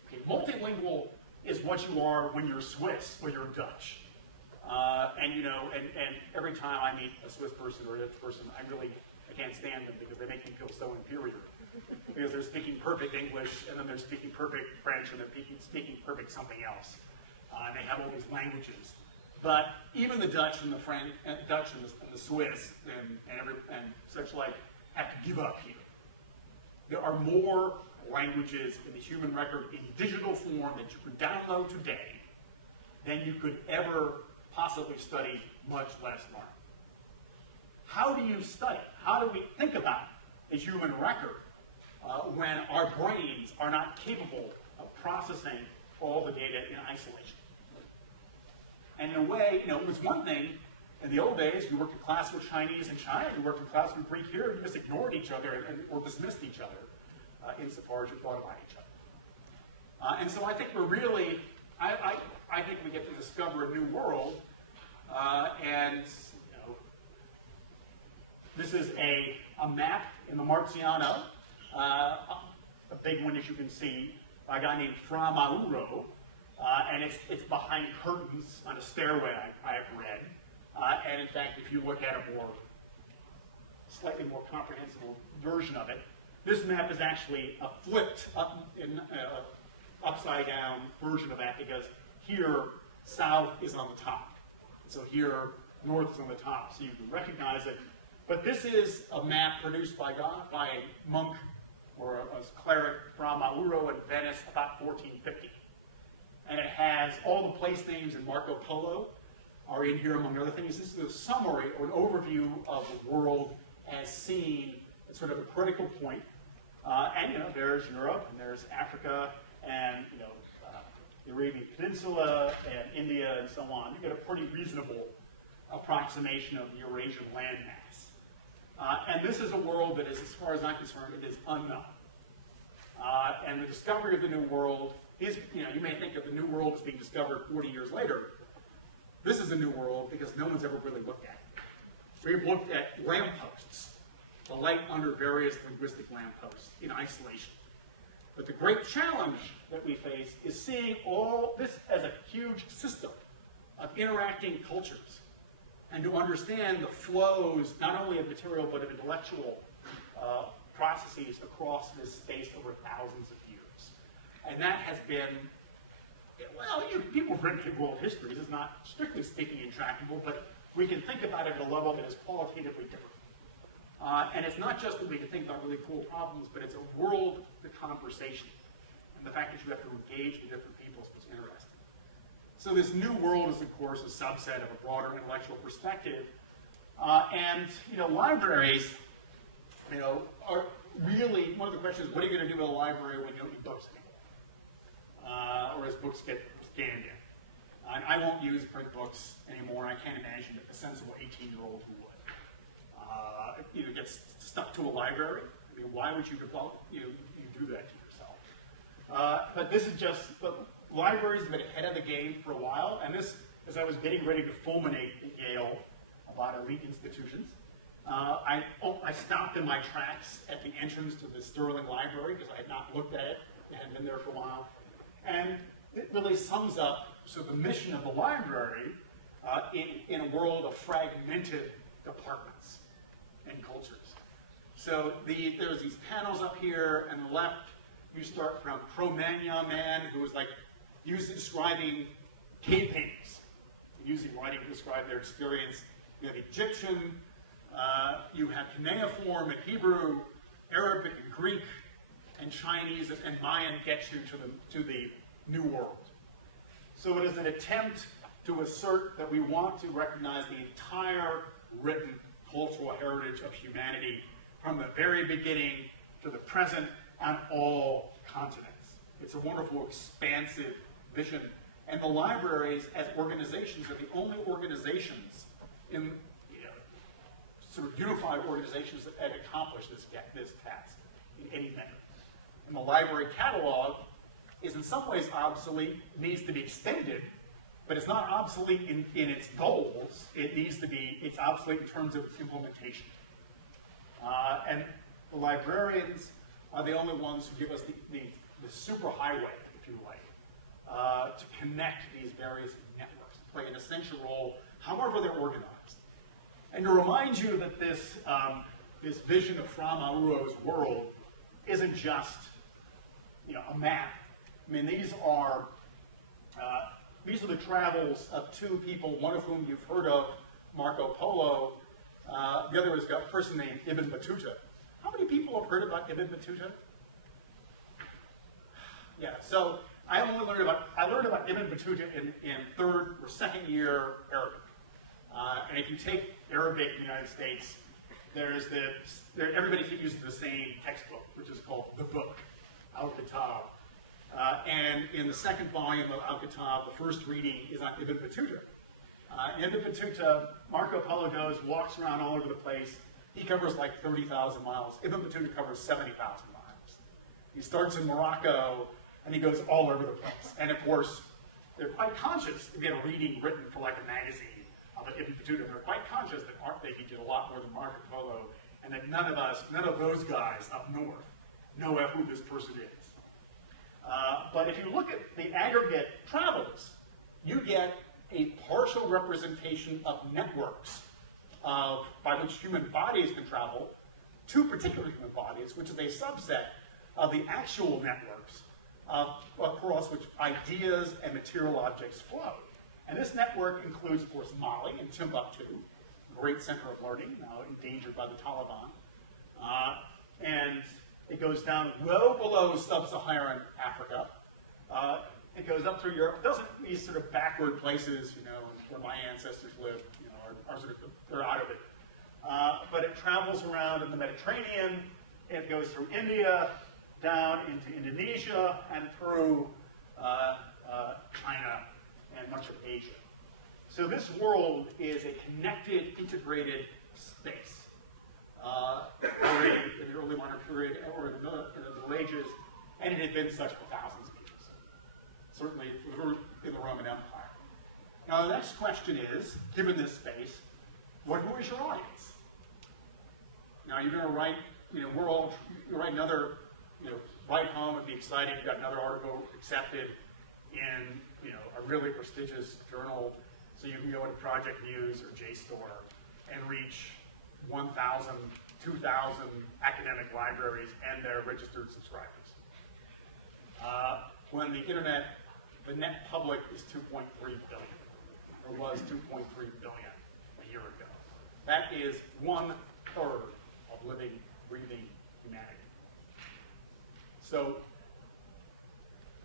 Okay, multilingual is what you are when you're Swiss or you're Dutch. And every time I meet a Swiss person or a Dutch person, I can't stand them because they make me feel so inferior. Because they're speaking perfect English, and then they're speaking perfect French, and they're speaking perfect something else. And they have all these languages. But even the Dutch and the French, and the Swiss and such like have to give up here. There are more languages in the human record in digital form that you could download today than you could ever possibly study, much less learn. How do you study? How do we think about the human record when our brains are not capable of processing all the data in isolation? And in a way, it was one thing in the old days, you worked in class with Chinese in China, you worked in class with Greek here, you just ignored each other or dismissed each other insofar as you thought about each other. And so I think we're really, I think we get to discover a new world, this is a map in the Marziano, a big one as you can see, by a guy named Fra Mauro, and it's behind curtains on a stairway, I have read. And in fact, if you look at slightly more comprehensible version of it, this map is actually a flipped upside down version of that, because here south is on the top. So here north is on the top, so you can recognize it. But this is a map produced by a monk or a cleric from Mauro in Venice about 1450. And it has all the place names in Marco Polo are in here, among other things. This is a summary or an overview of the world as seen at sort of a critical point. There's Europe, and there's Africa, and the Arabian Peninsula, and India, and so on. You get a pretty reasonable approximation of the Eurasian landmass. And this is a world that is, as far as I'm concerned, it is unknown. And the discovery of the New World is, you may think of the New World as being discovered 40 years later. This is a new world because no one's ever really looked at it. We've looked at lampposts, the light under various linguistic lampposts in isolation. But the great challenge that we face is seeing all this as a huge system of interacting cultures, and to understand the flows, not only of material, but of intellectual processes across this space over thousands of years. And that has been, people have written world histories. It's not, strictly speaking, intractable, but we can think about it at a level that is qualitatively different. And it's not just that we can think about really cool problems, but it's a world, the conversation. And the fact that you have to engage with different people is what's interesting. So this new world is, of course, a subset of a broader intellectual perspective. Libraries You know, are really, one of the questions is, what are you going to do with a library when you don't need books anymore? Or as books get scanned in? And I won't use print books anymore, and I can't imagine a sensible 18-year-old who would. You know, gets stuck to a library. I mean, why would you do that to yourself? But this is just, but libraries have been ahead of the game for a while, and this, as I was getting ready to fulminate at Yale about elite institutions, I stopped in my tracks at the entrance to the Sterling Library because I had not looked at it. It hadn't been there for a while. And it really sums up the mission of the library in a world of fragmented departments and cultures. So there's these panels up here, and on the left, you start from Cro-Magnon man, who was like describing cave paintings, using writing to describe their experience. You have Egyptian, you have cuneiform and Hebrew, Arabic and Greek, and Chinese and Mayan get you to the New World. So it is an attempt to assert that we want to recognize the entire written cultural heritage of humanity from the very beginning to the present on all continents. It's a wonderful, expansive vision. And the libraries, as organizations, are the only organizations in sort of unified organizations that have accomplished this task in any manner. And the library catalog is in some ways obsolete, needs to be extended, but it's not obsolete in its goals. It's obsolete in terms of implementation. And the librarians are the only ones who give us the superhighway, if you like, to connect these various networks, to play an essential role, however they're organized. And to remind you that this vision of Fra Mauro's world isn't just a map. I mean, these are the travels of two people, one of whom you've heard of, Marco Polo. The other is a person named Ibn Battuta. How many people have heard about Ibn Battuta? Yeah, so I learned about Ibn Battuta in third or second year Arabic. And if you take Arabic in the United States, everybody uses the same textbook, which is called the book, Al-Kitab. And in the second volume of Al-Kitab, the first reading is on Ibn Battuta. Ibn Battuta, Marco Polo walks around all over the place. He covers like 30,000 miles. Ibn Battuta covers 70,000 miles. He starts in Morocco, and he goes all over the place. And of course, they're quite conscious to get a reading written for like a magazine about Ibn Battuta. They're quite conscious that he did a lot more than Marco Polo, and that none of those guys up north know who this person is. But if you look at the aggregate travels, you get a partial representation of networks by which human bodies can travel to particular human bodies, which is a subset of the actual networks across which ideas and material objects flow. And this network includes, of course, Mali and Timbuktu, a great center of learning, now endangered by the Taliban. And it goes down well below sub-Saharan Africa. It goes up through Europe. These sort of backward places, where my ancestors lived, are sort of, they're out of it. But it travels around in the Mediterranean. It goes through India, down into Indonesia, and through China and much of Asia. So this world is a connected, integrated space. Already in the early modern period or in the Middle Ages, and it had been such for thousands of years, certainly in the Roman Empire. Now the next question is, given this space, who is your audience? Now you're going to write, you write another, write home and be excited, you got another article accepted in, a really prestigious journal, so you can go into Project News or JSTOR and reach 1,000, 2,000 academic libraries and their registered subscribers. When the internet, the net public is 2.3 billion, or was 2.3 billion a year ago. That is 1/3 of living, breathing humanity. So,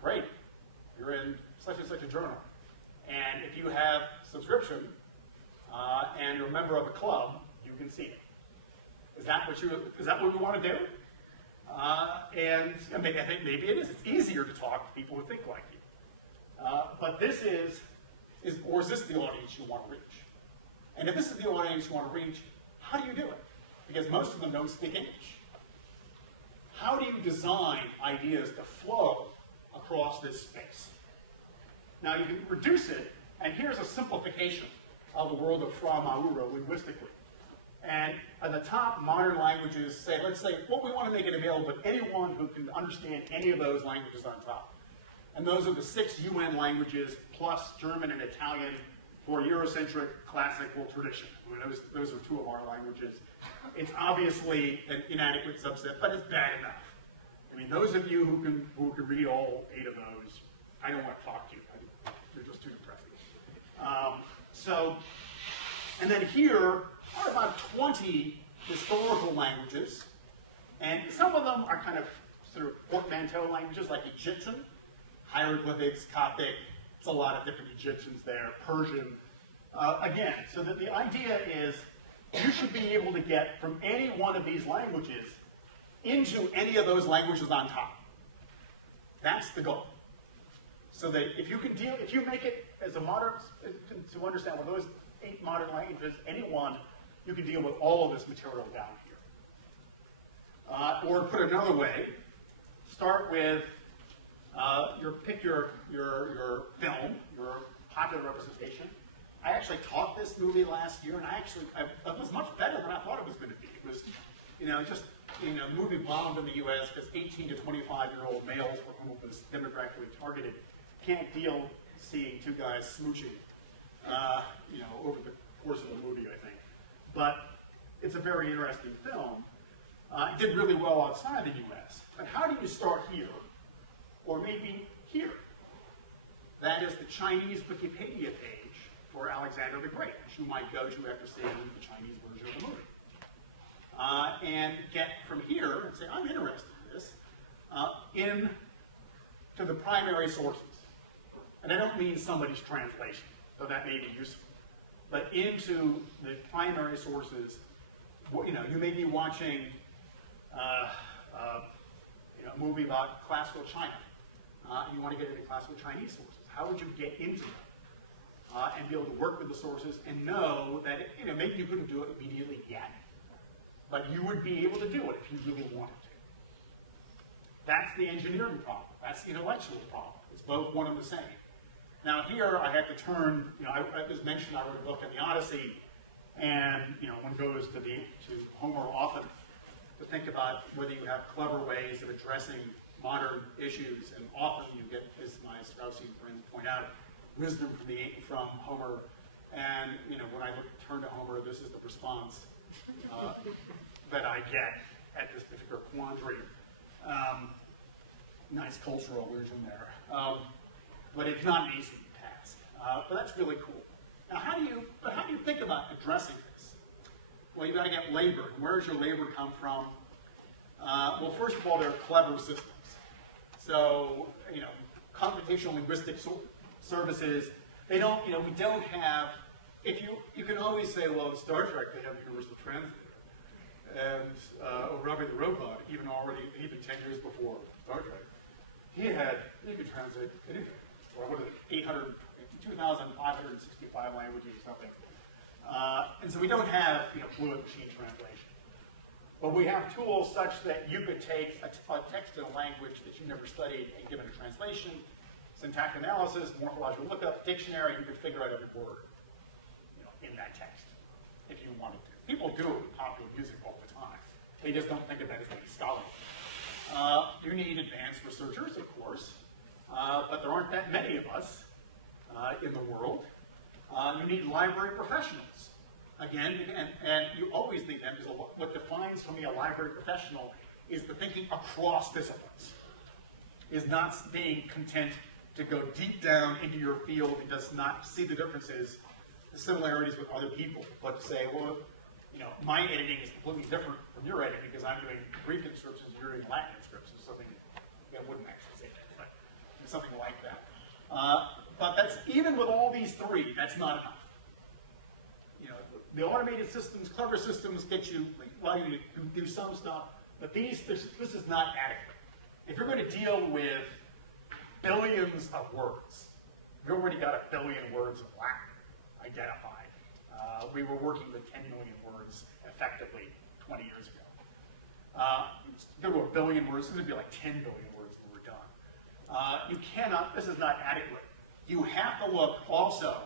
great, you're in such and such a journal. And if you have subscription and you're a member of a club, you can see it. Is that what we want to do? And I think maybe it is. It's easier to talk to people who think like you. But this is this the audience you want to reach? And if this is the audience you want to reach, how do you do it? Because most of them don't speak English. How do you design ideas to flow across this space? Now you can reduce it, and here's a simplification of the world of Fra Mauro linguistically. And at the top, modern languages say, let's say, well, we want to make it available to anyone who can understand any of those languages on top. And those are the 6 UN languages plus German and Italian for Eurocentric classical tradition. I mean, those are 2 of our languages. It's obviously an inadequate subset, but it's bad enough. I mean, those of you who can read all 8 of those, I don't want to talk to you. They're just too depressing. And then here are about 20 historical languages, and some of them are kind of sort of portmanteau languages like Egyptian, hieroglyphics, Coptic. It's a lot of different Egyptians there, Persian. Again, so that the idea is you should be able to get from any one of these languages into any of those languages on top. That's the goal. So that if you make it as a modern, to understand what those 8 modern languages, any one, you can deal with all of this material down here. Or put another way, start with pick your film, your popular representation. I actually taught this movie last year, and it was much better than I thought it was going to be. It was, movie bombed in the U.S. because 18 to 25-year-old males for whom it was demographically targeted can't deal seeing 2 guys smooching, over the course of the movie, I think. But it's a very interesting film. It did really well outside the U.S. But how do you start here? Or maybe here? That is the Chinese Wikipedia page for Alexander the Great, which you might go to after seeing the Chinese version of the movie. And get from here and say, I'm interested in this, to the primary sources. And I don't mean somebody's translation, though that may be useful. But into the primary sources, you may be watching a movie about classical China. You want to get into classical Chinese sources. How would you get into it? And be able to work with the sources and know that, maybe you couldn't do it immediately yet, but you would be able to do it if you really wanted to. That's the engineering problem. That's the intellectual problem. It's both one and the same. Now here I have to turn, I was mentioned I wrote a book on the Odyssey, and one goes to Homer often to think about whether you have clever ways of addressing modern issues, and often you get, as my Straussian friends point out, wisdom from Homer, and when I turn to Homer, this is the response that I get at this particular quandary. Nice cultural allusion there. But it's not an easy task. But that's really cool. Now, how do you think about addressing this? Well, you've got to get labor. Where does your labor come from? Well, first of all, there are clever systems. So, computational linguistic services, we don't have, you can always say, well, in Star Trek, they have the universal translator. And Robbie the Robot, even 10 years before Star Trek, he could translate anything. Or what is it, 2,565 languages or something. And so we don't have fluent machine translation. But we have tools such that you could take a text in a language that you never studied and give it a translation, syntactic analysis, morphological lookup, dictionary, you could figure out every word in that text if you wanted to. People do it with popular music all the time. They just don't think of that as being scholarly. You need advanced researchers, of course, but there aren't that many of us in the world. You need library professionals. Again, and you always think that, because what defines for me a library professional is the thinking across disciplines, is not being content to go deep down into your field and does not see the differences, the similarities with other people, but to say, well, my editing is completely different from your editing because I'm doing Greek inscriptions, you're doing Latin inscriptions, something that wouldn't actually say that, but something like that. But that's, even with all these 3, that's not enough. The automated systems, clever systems get you, allow you to do some stuff, but this is not adequate. If you're going to deal with billions of words, we already got 1 billion words of Latin identified. We were working with 10 million words effectively 20 years ago. Go to 1 billion words, this would be like 10 billion words when we're done. You cannot, this is not adequate. You have to look also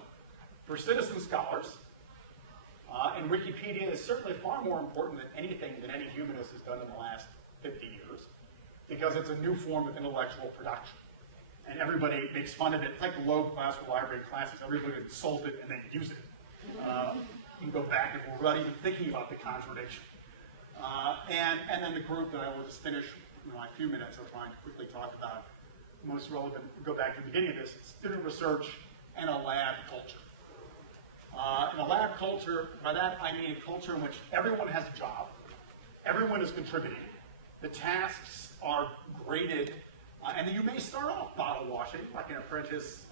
for citizen scholars, and Wikipedia is certainly far more important than anything that any humanist has done in the last 50 years, because it's a new form of intellectual production. And everybody makes fun of it. It's like the low classical library classes. Everybody insult it and then use it. You can go back and we're not even thinking about the contradiction. And then the group that I will just finish in my few minutes of trying to quickly talk about most relevant, go back to the beginning of this, student research and a lab culture. In a lab culture, by that I mean a culture in which everyone has a job, everyone is contributing, the tasks are graded, and you may start off bottle washing, like an apprentice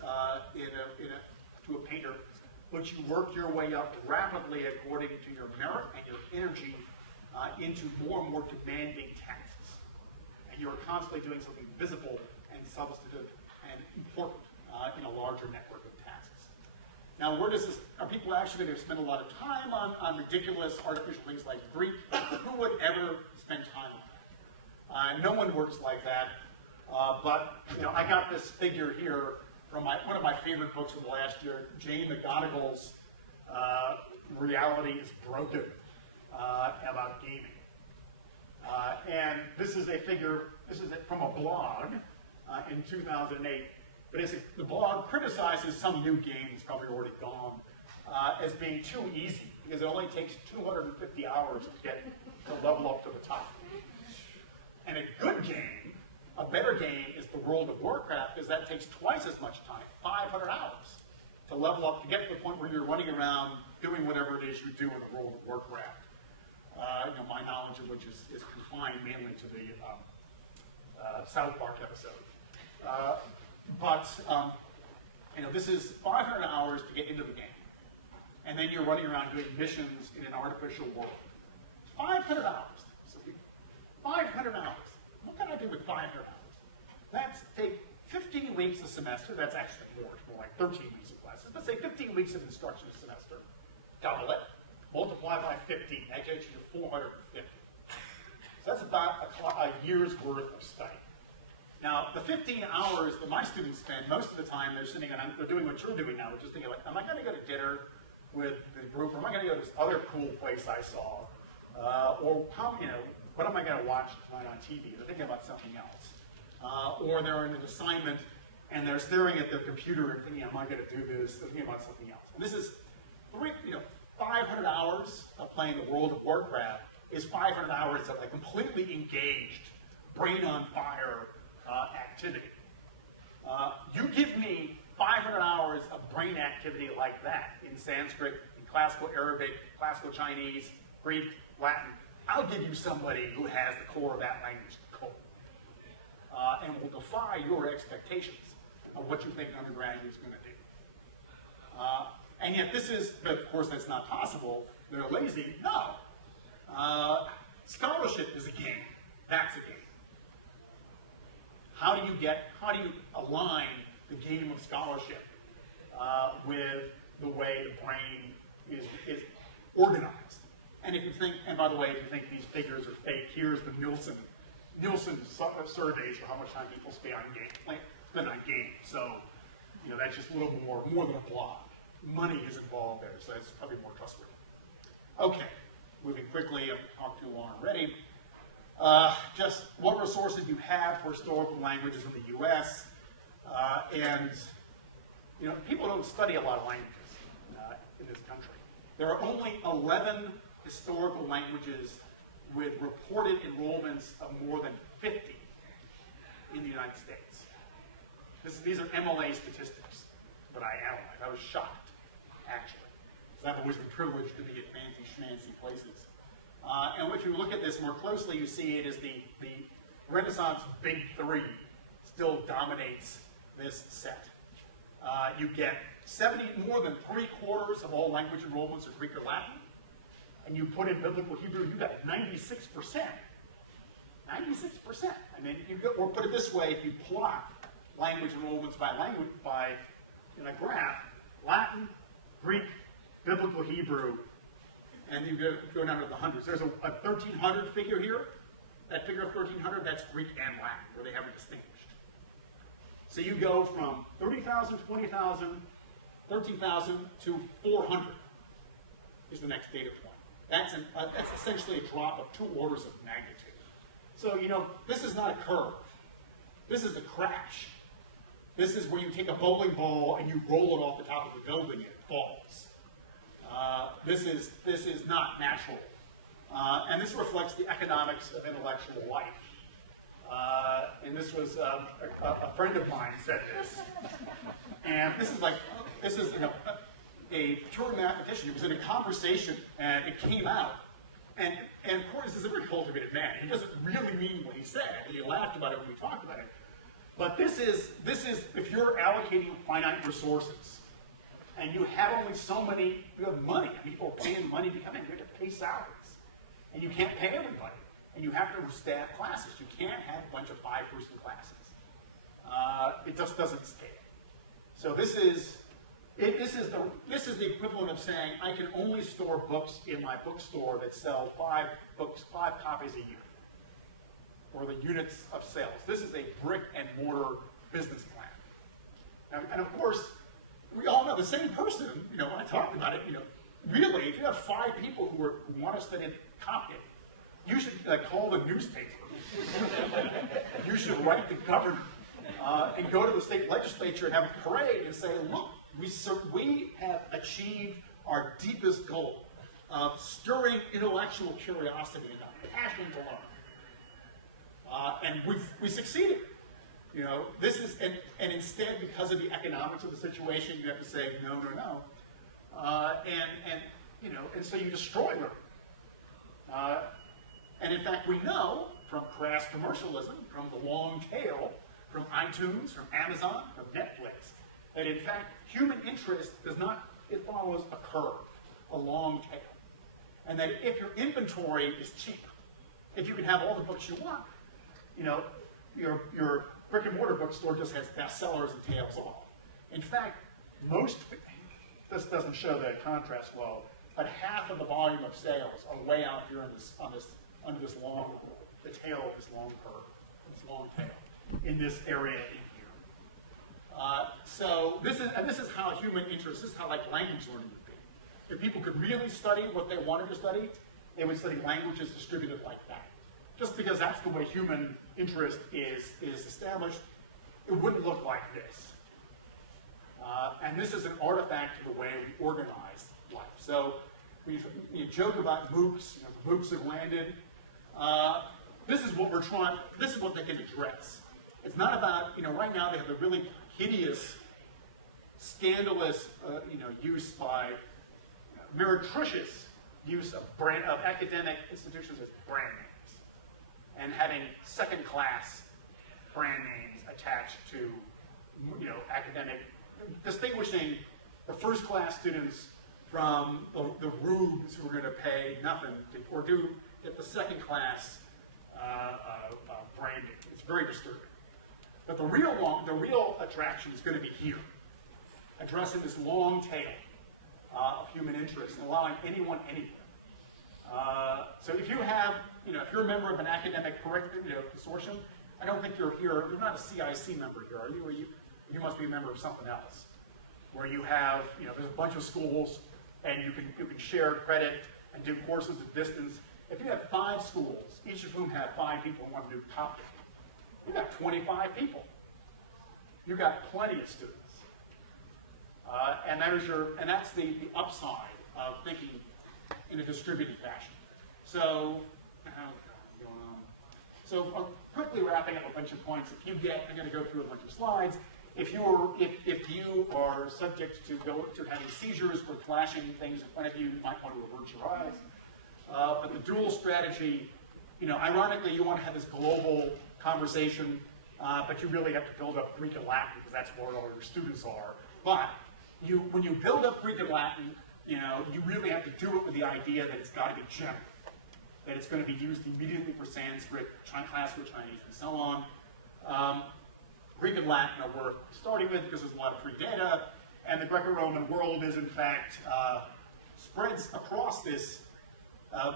to a painter, but you work your way up rapidly according to your merit and your energy into more and more demanding tasks. And you're constantly doing something visible and substantive and important in a larger network of tasks. Now, where does this, are people actually going to spend a lot of time on ridiculous artificial things like Greek? Who would ever spend time on that? No one works like that. But I got this figure here from one of my favorite books of the last year, Jane McGonigal's Reality is Broken, about gaming. And this is a figure, this is from a blog in 2008. But the blog criticizes some new game that's probably already gone as being too easy, because it only takes 250 hours to get to level up to the top. And a good game, a better game, is the World of Warcraft, because that takes twice as much time, 500 hours, to level up, to get to the point where you're running around doing whatever it is you do in the World of Warcraft. My knowledge of which is confined mainly to the South Park episode. This is 500 hours to get into the game. And then you're running around doing missions in an artificial world. 500 hours. 500 hours. What can I do with 500 hours? That's take 15 weeks a semester. That's actually more like 13 weeks of classes. Let's say 15 weeks of instruction a semester. Double it. Multiply by 15. That gets you to 450. So that's about a year's worth of study. Now, the 15 hours that my students spend, most of the time they're sitting and they're doing what you're doing now, which is thinking like, am I going to go to dinner with the group, or am I going to go to this other cool place I saw? What am I going to watch tonight on TV? They're thinking about something else. Or they're in an assignment and they're staring at their computer and thinking, am I going to do this? They're thinking about something else. And this is 500 hours of playing the World of Warcraft is 500 hours of a completely engaged, brain on fire activity. You give me 500 hours of brain activity like that in Sanskrit, in classical Arabic, classical Chinese, Greek, Latin, I'll give you somebody who has the core of that language cold, and will defy your expectations of what you think an undergraduate is going to do. And yet this is, but of course that's not possible. They're lazy. No. Scholarship is a game. That's a game. How do you align the game of scholarship with the way the brain is organized? And if you think, and by the way, if you think these figures are fake, here's the Nielsen surveys for how much time people spend on games. So, that's just a little more than a blog. Money is involved there, so it's probably more trustworthy. Okay, moving quickly, I've talked too long already. Just what resources you have for historical languages in the U.S. People don't study a lot of languages in this country. There are only 11 historical languages with reported enrollments of more than 50 in the United States. These are MLA statistics that I analyzed. I was shocked, actually. Because I've always been privileged to be at fancy schmancy places. And if you look at this more closely, you see it is the Renaissance Big Three still dominates this set. You get more than 3/4 of all language enrollments are Greek or Latin, and you put in Biblical Hebrew, you got 96%. 96%. I mean, or put it this way, if you plot language enrollments in a graph, Latin, Greek, Biblical Hebrew, and you go down to the hundreds. There's a 1,300 figure here. That figure of 1,300, that's Greek and Latin, where they haven't distinguished. So you go from 30,000, 20,000, 13,000 to 400 is the next data point. That's essentially a drop of 2 orders of magnitude. So, this is not a curve. This is a crash. This is where you take a bowling ball and you roll it off the top of a building and it falls. This is not natural. And this reflects the economics of intellectual life. And this was a friend of mine said this. And this is a pure mathematician. It was in a conversation and it came out. And of course, this is a very cultivated man. He doesn't really mean what he said. He laughed about it when we talked about it. But this is if you're allocating finite resources and you have only so many, you have money. People are paying money to come in. You have to pay salaries. And you can't pay everybody. And you have to staff classes. You can't have a bunch of 5-person classes. It just doesn't scale. So this is the equivalent of saying I can only store books in my bookstore that sell 5 copies a year, or the units of sales. This is a brick and mortar business plan. And of course, we all know the same person. When I talked about it, really, if you have 5 people who want to study Coptic, you should call the newspaper. You should write the governor and go to the state legislature and have a parade and say, look, we have achieved our deepest goal of stirring intellectual curiosity and a passion to learn. And we succeeded. This is, and instead, because of the economics of the situation, you have to say, no. And so you destroy learning. And in fact, we know from crass commercialism, from the long tail, from iTunes, from Amazon, from Netflix, that in fact, human interest it follows a curve, a long tail. And that if your inventory is cheap, if you can have all the books you want, your brick and mortar bookstore just has bestsellers and tails off. In fact, this doesn't show the contrast well, but half of the volume of sales are way out here under this long, the tail of this long curve, this long tail, in this area in here. So this is how human interest, this is how language learning would be. If people could really study what they wanted to study, they would study languages distributed like that. Just because that's the way human interest is established, it wouldn't look like this. And this is an artifact of the way we organize life. So we joke about MOOCs, MOOCs have landed. This is what they can address. It's not about, right now they have a really hideous, scandalous, use by, meretricious use of academic institutions as brand names, and having second-class brand names attached to, academic, distinguishing the first-class students from the rubes who are going to pay nothing or do get the second-class branding. It's very disturbing. But the real attraction is going to be here, addressing this long tail of human interest and allowing anyone anywhere. So if you have, if you're a member of an academic consortium, I don't think you're here. You're not a CIC member here, are you? Or you must be a member of something else, where you have, there's a bunch of schools, and you can share credit and do courses at distance. If you have 5 schools, each of whom have 5 people who want to do topic, you've got 25 people. You've got plenty of students. And that's the upside of thinking in a distributed fashion. So, quickly wrapping up a bunch of points. I'm going to go through a bunch of slides. If you are subject to having seizures or flashing things in front of you, you might want to avert your eyes. But the dual strategy, ironically, you want to have this global conversation, but you really have to build up Greek and Latin because that's where all your students are. But when you build up Greek and Latin, you really have to do it with the idea that it's got to be general, that it's going to be used immediately for Sanskrit, classical Chinese, and so on. Greek and Latin are worth starting with because there's a lot of free data, and the Greco-Roman world is, in fact, spreads across this,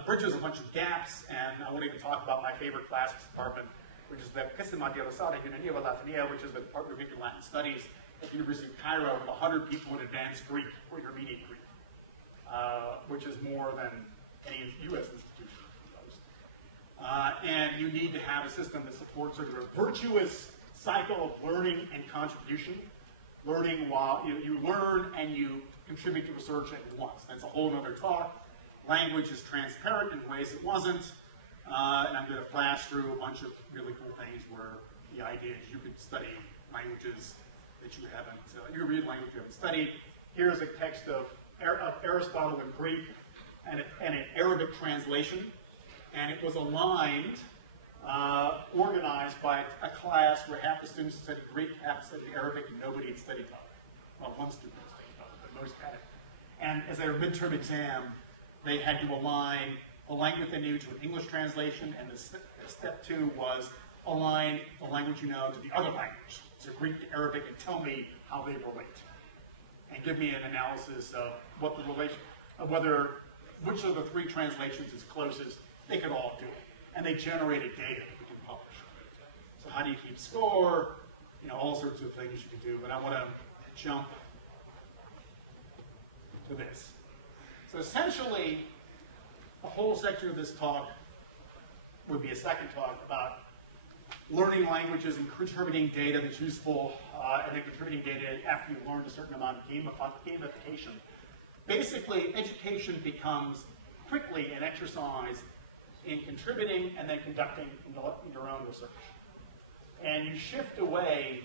bridges a bunch of gaps, and I won't even talk about my favorite classics department, which is the Pissima di Rosada Unania Latinia, which is the Department of Greek and Latin Studies at the University of Cairo, with 100 people in advanced Greek or intermediate Greek, which is more than any U.S. institution. And you need to have a system that supports sort of a virtuous cycle of learning and contribution. Learning while you learn and you contribute to research at once. That's a whole other talk. Language is transparent in ways it wasn't. And I'm going to flash through a bunch of really cool things where the idea is you could study languages that you haven't, you read language you haven't studied. Here's a text of Aristotle in Greek and an Arabic translation. And it was aligned, organized by a class where half the students studied Greek, half studied Arabic, and nobody had studied both. Well, one student had studied both, but most hadn't. And as their midterm exam, they had to align the language they knew to an English translation, and the step 2 was align the language you know to the other language, so Greek to Arabic, and tell me how they relate. And give me an analysis of what the relation, of which of the 3 translations is closest. They could all do it. And they generated data that we can publish. So how do you keep score? All sorts of things you can do, but I want to jump to this. So essentially, a whole section of this talk would be a second talk about learning languages and contributing data that's useful, and then contributing data after you've learned a certain amount of gamification. Basically, education becomes quickly an exercise in contributing and then conducting your own research. And you shift away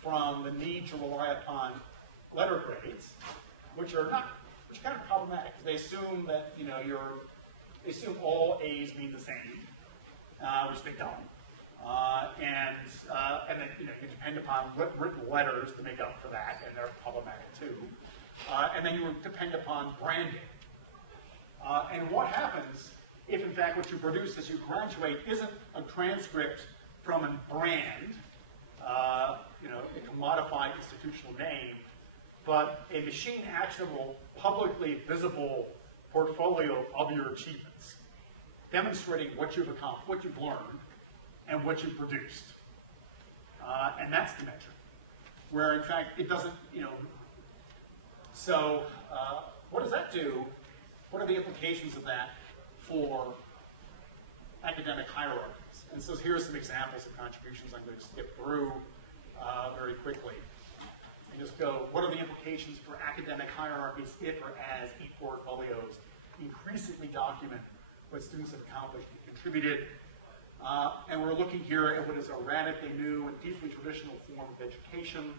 from the need to rely upon letter grades, which are kind of problematic. They assume that they assume all A's mean the same, which they don't. And then you depend upon written letters to make up for that, and they're problematic too. And then you depend upon branding. And what happens if, in fact, what you produce as you graduate isn't a transcript from a brand, a commodified institutional name, but a machine-actionable, publicly visible portfolio of your achievements, demonstrating what you've accomplished, what you've learned, and what you've produced. And that's the metric, where, in fact, it doesn't, So what does that do? What are the implications of that for academic hierarchies? And so here are some examples of contributions I'm going to skip through very quickly. And just go, what are the implications for academic hierarchies if or as e-portfolios increasingly document what students have accomplished and contributed? And we're looking here at what is a radically new and deeply traditional form of education.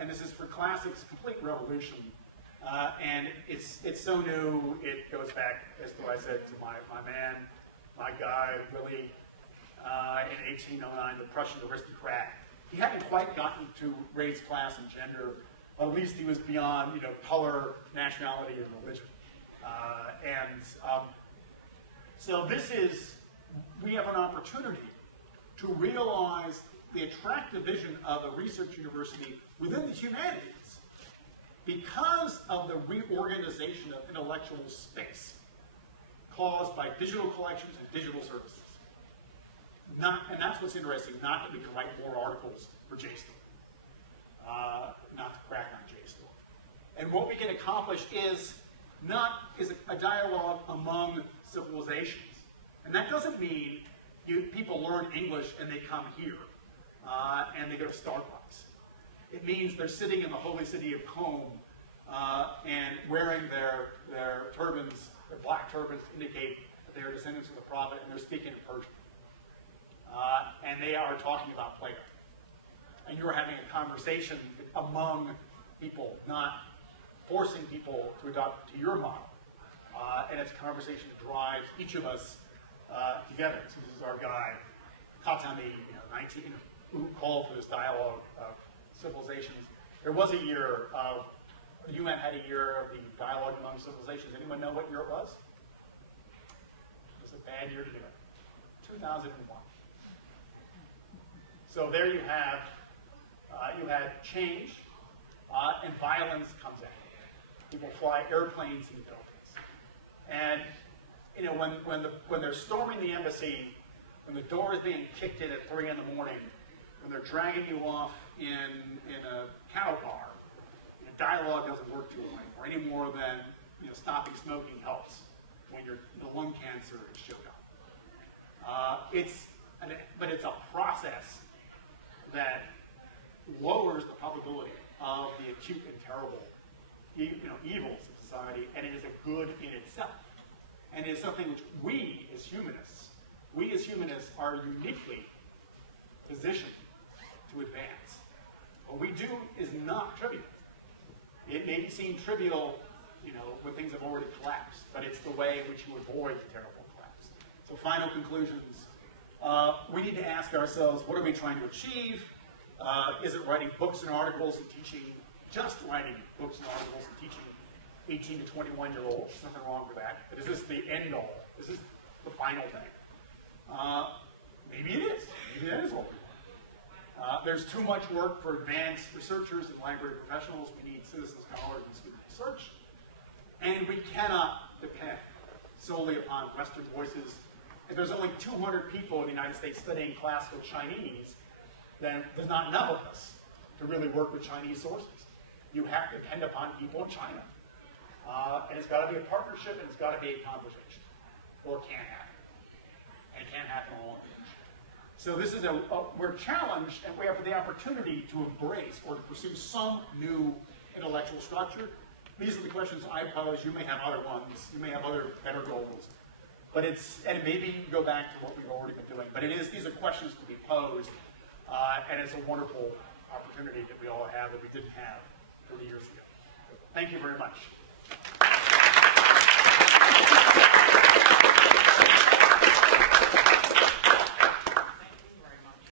And this is for classics, complete revolution. And it's so new, it goes back, as I said, to my guy, Willy, in 1809, the Prussian aristocrat. He hadn't quite gotten to race, class, and gender, but at least he was beyond, color, nationality, and religion. So we have an opportunity to realize the attractive vision of a research university within the humanities because of the reorganization of intellectual space caused by digital collections and digital services. And that's what's interesting, not that we can write more articles for JSTOR, not to crack on JSTOR. And what we can accomplish is a dialogue among civilizations. And that doesn't mean people learn English and they come here and they go to Starbucks. It means they're sitting in the holy city of Qom and wearing their turbans, their black turbans to indicate that they are descendants of the prophet, and they're speaking in Persian. And they are talking about Plato. And you're having a conversation among people, not forcing people to adopt to your model. And it's a conversation that drives each of us together. So this is our guy, Khatami, 19, who called for this dialogue of civilizations. There was a year of, the UN had a year of the dialogue among civilizations. Anyone know what year it was? It was a bad year to do it. 2001. So there you have, you had change, and violence comes in. People fly airplanes into buildings. And, you know, when they're storming the embassy, when the door is being kicked in at 3 in the morning, when they're dragging you off in a cow car, dialogue doesn't work too well anymore, any more than, you know, stopping smoking helps when your lung cancer is showed up. But it's a process that lowers the probability of the acute and terrible, evils of society, and it is a good in itself. And it is something which we as humanists are uniquely positioned to advance. What we do is not trivial. It may seem trivial, when things have already collapsed, but it's the way in which you avoid terrible collapse. So final conclusions. We need to ask ourselves, what are we trying to achieve? Is it writing books and articles and teaching, just writing books and articles and teaching 18 to 21-year-olds? There's nothing wrong with that. But is this the end all? Is this the final thing? Maybe it is. Maybe that is what we want. There's too much work for advanced researchers and library professionals. We need citizen scholars and student research. And we cannot depend solely upon Western voices. If there's only 200 people in the United States studying classical Chinese, then there's not enough of us to really work with Chinese sources. You have to depend upon people in China. And it's got to be a partnership, and it's got to be a conversation. Or it can't happen. And it can't happen alone. So this is we're challenged, and we have the opportunity to embrace or to pursue some new intellectual structure. These are the questions I pose. You may have other ones. You may have other better goals. But and maybe you go back to what we've already been doing. But these are questions to be posed, and it's a wonderful opportunity that we all have that we didn't have 30 years ago. Thank you very much.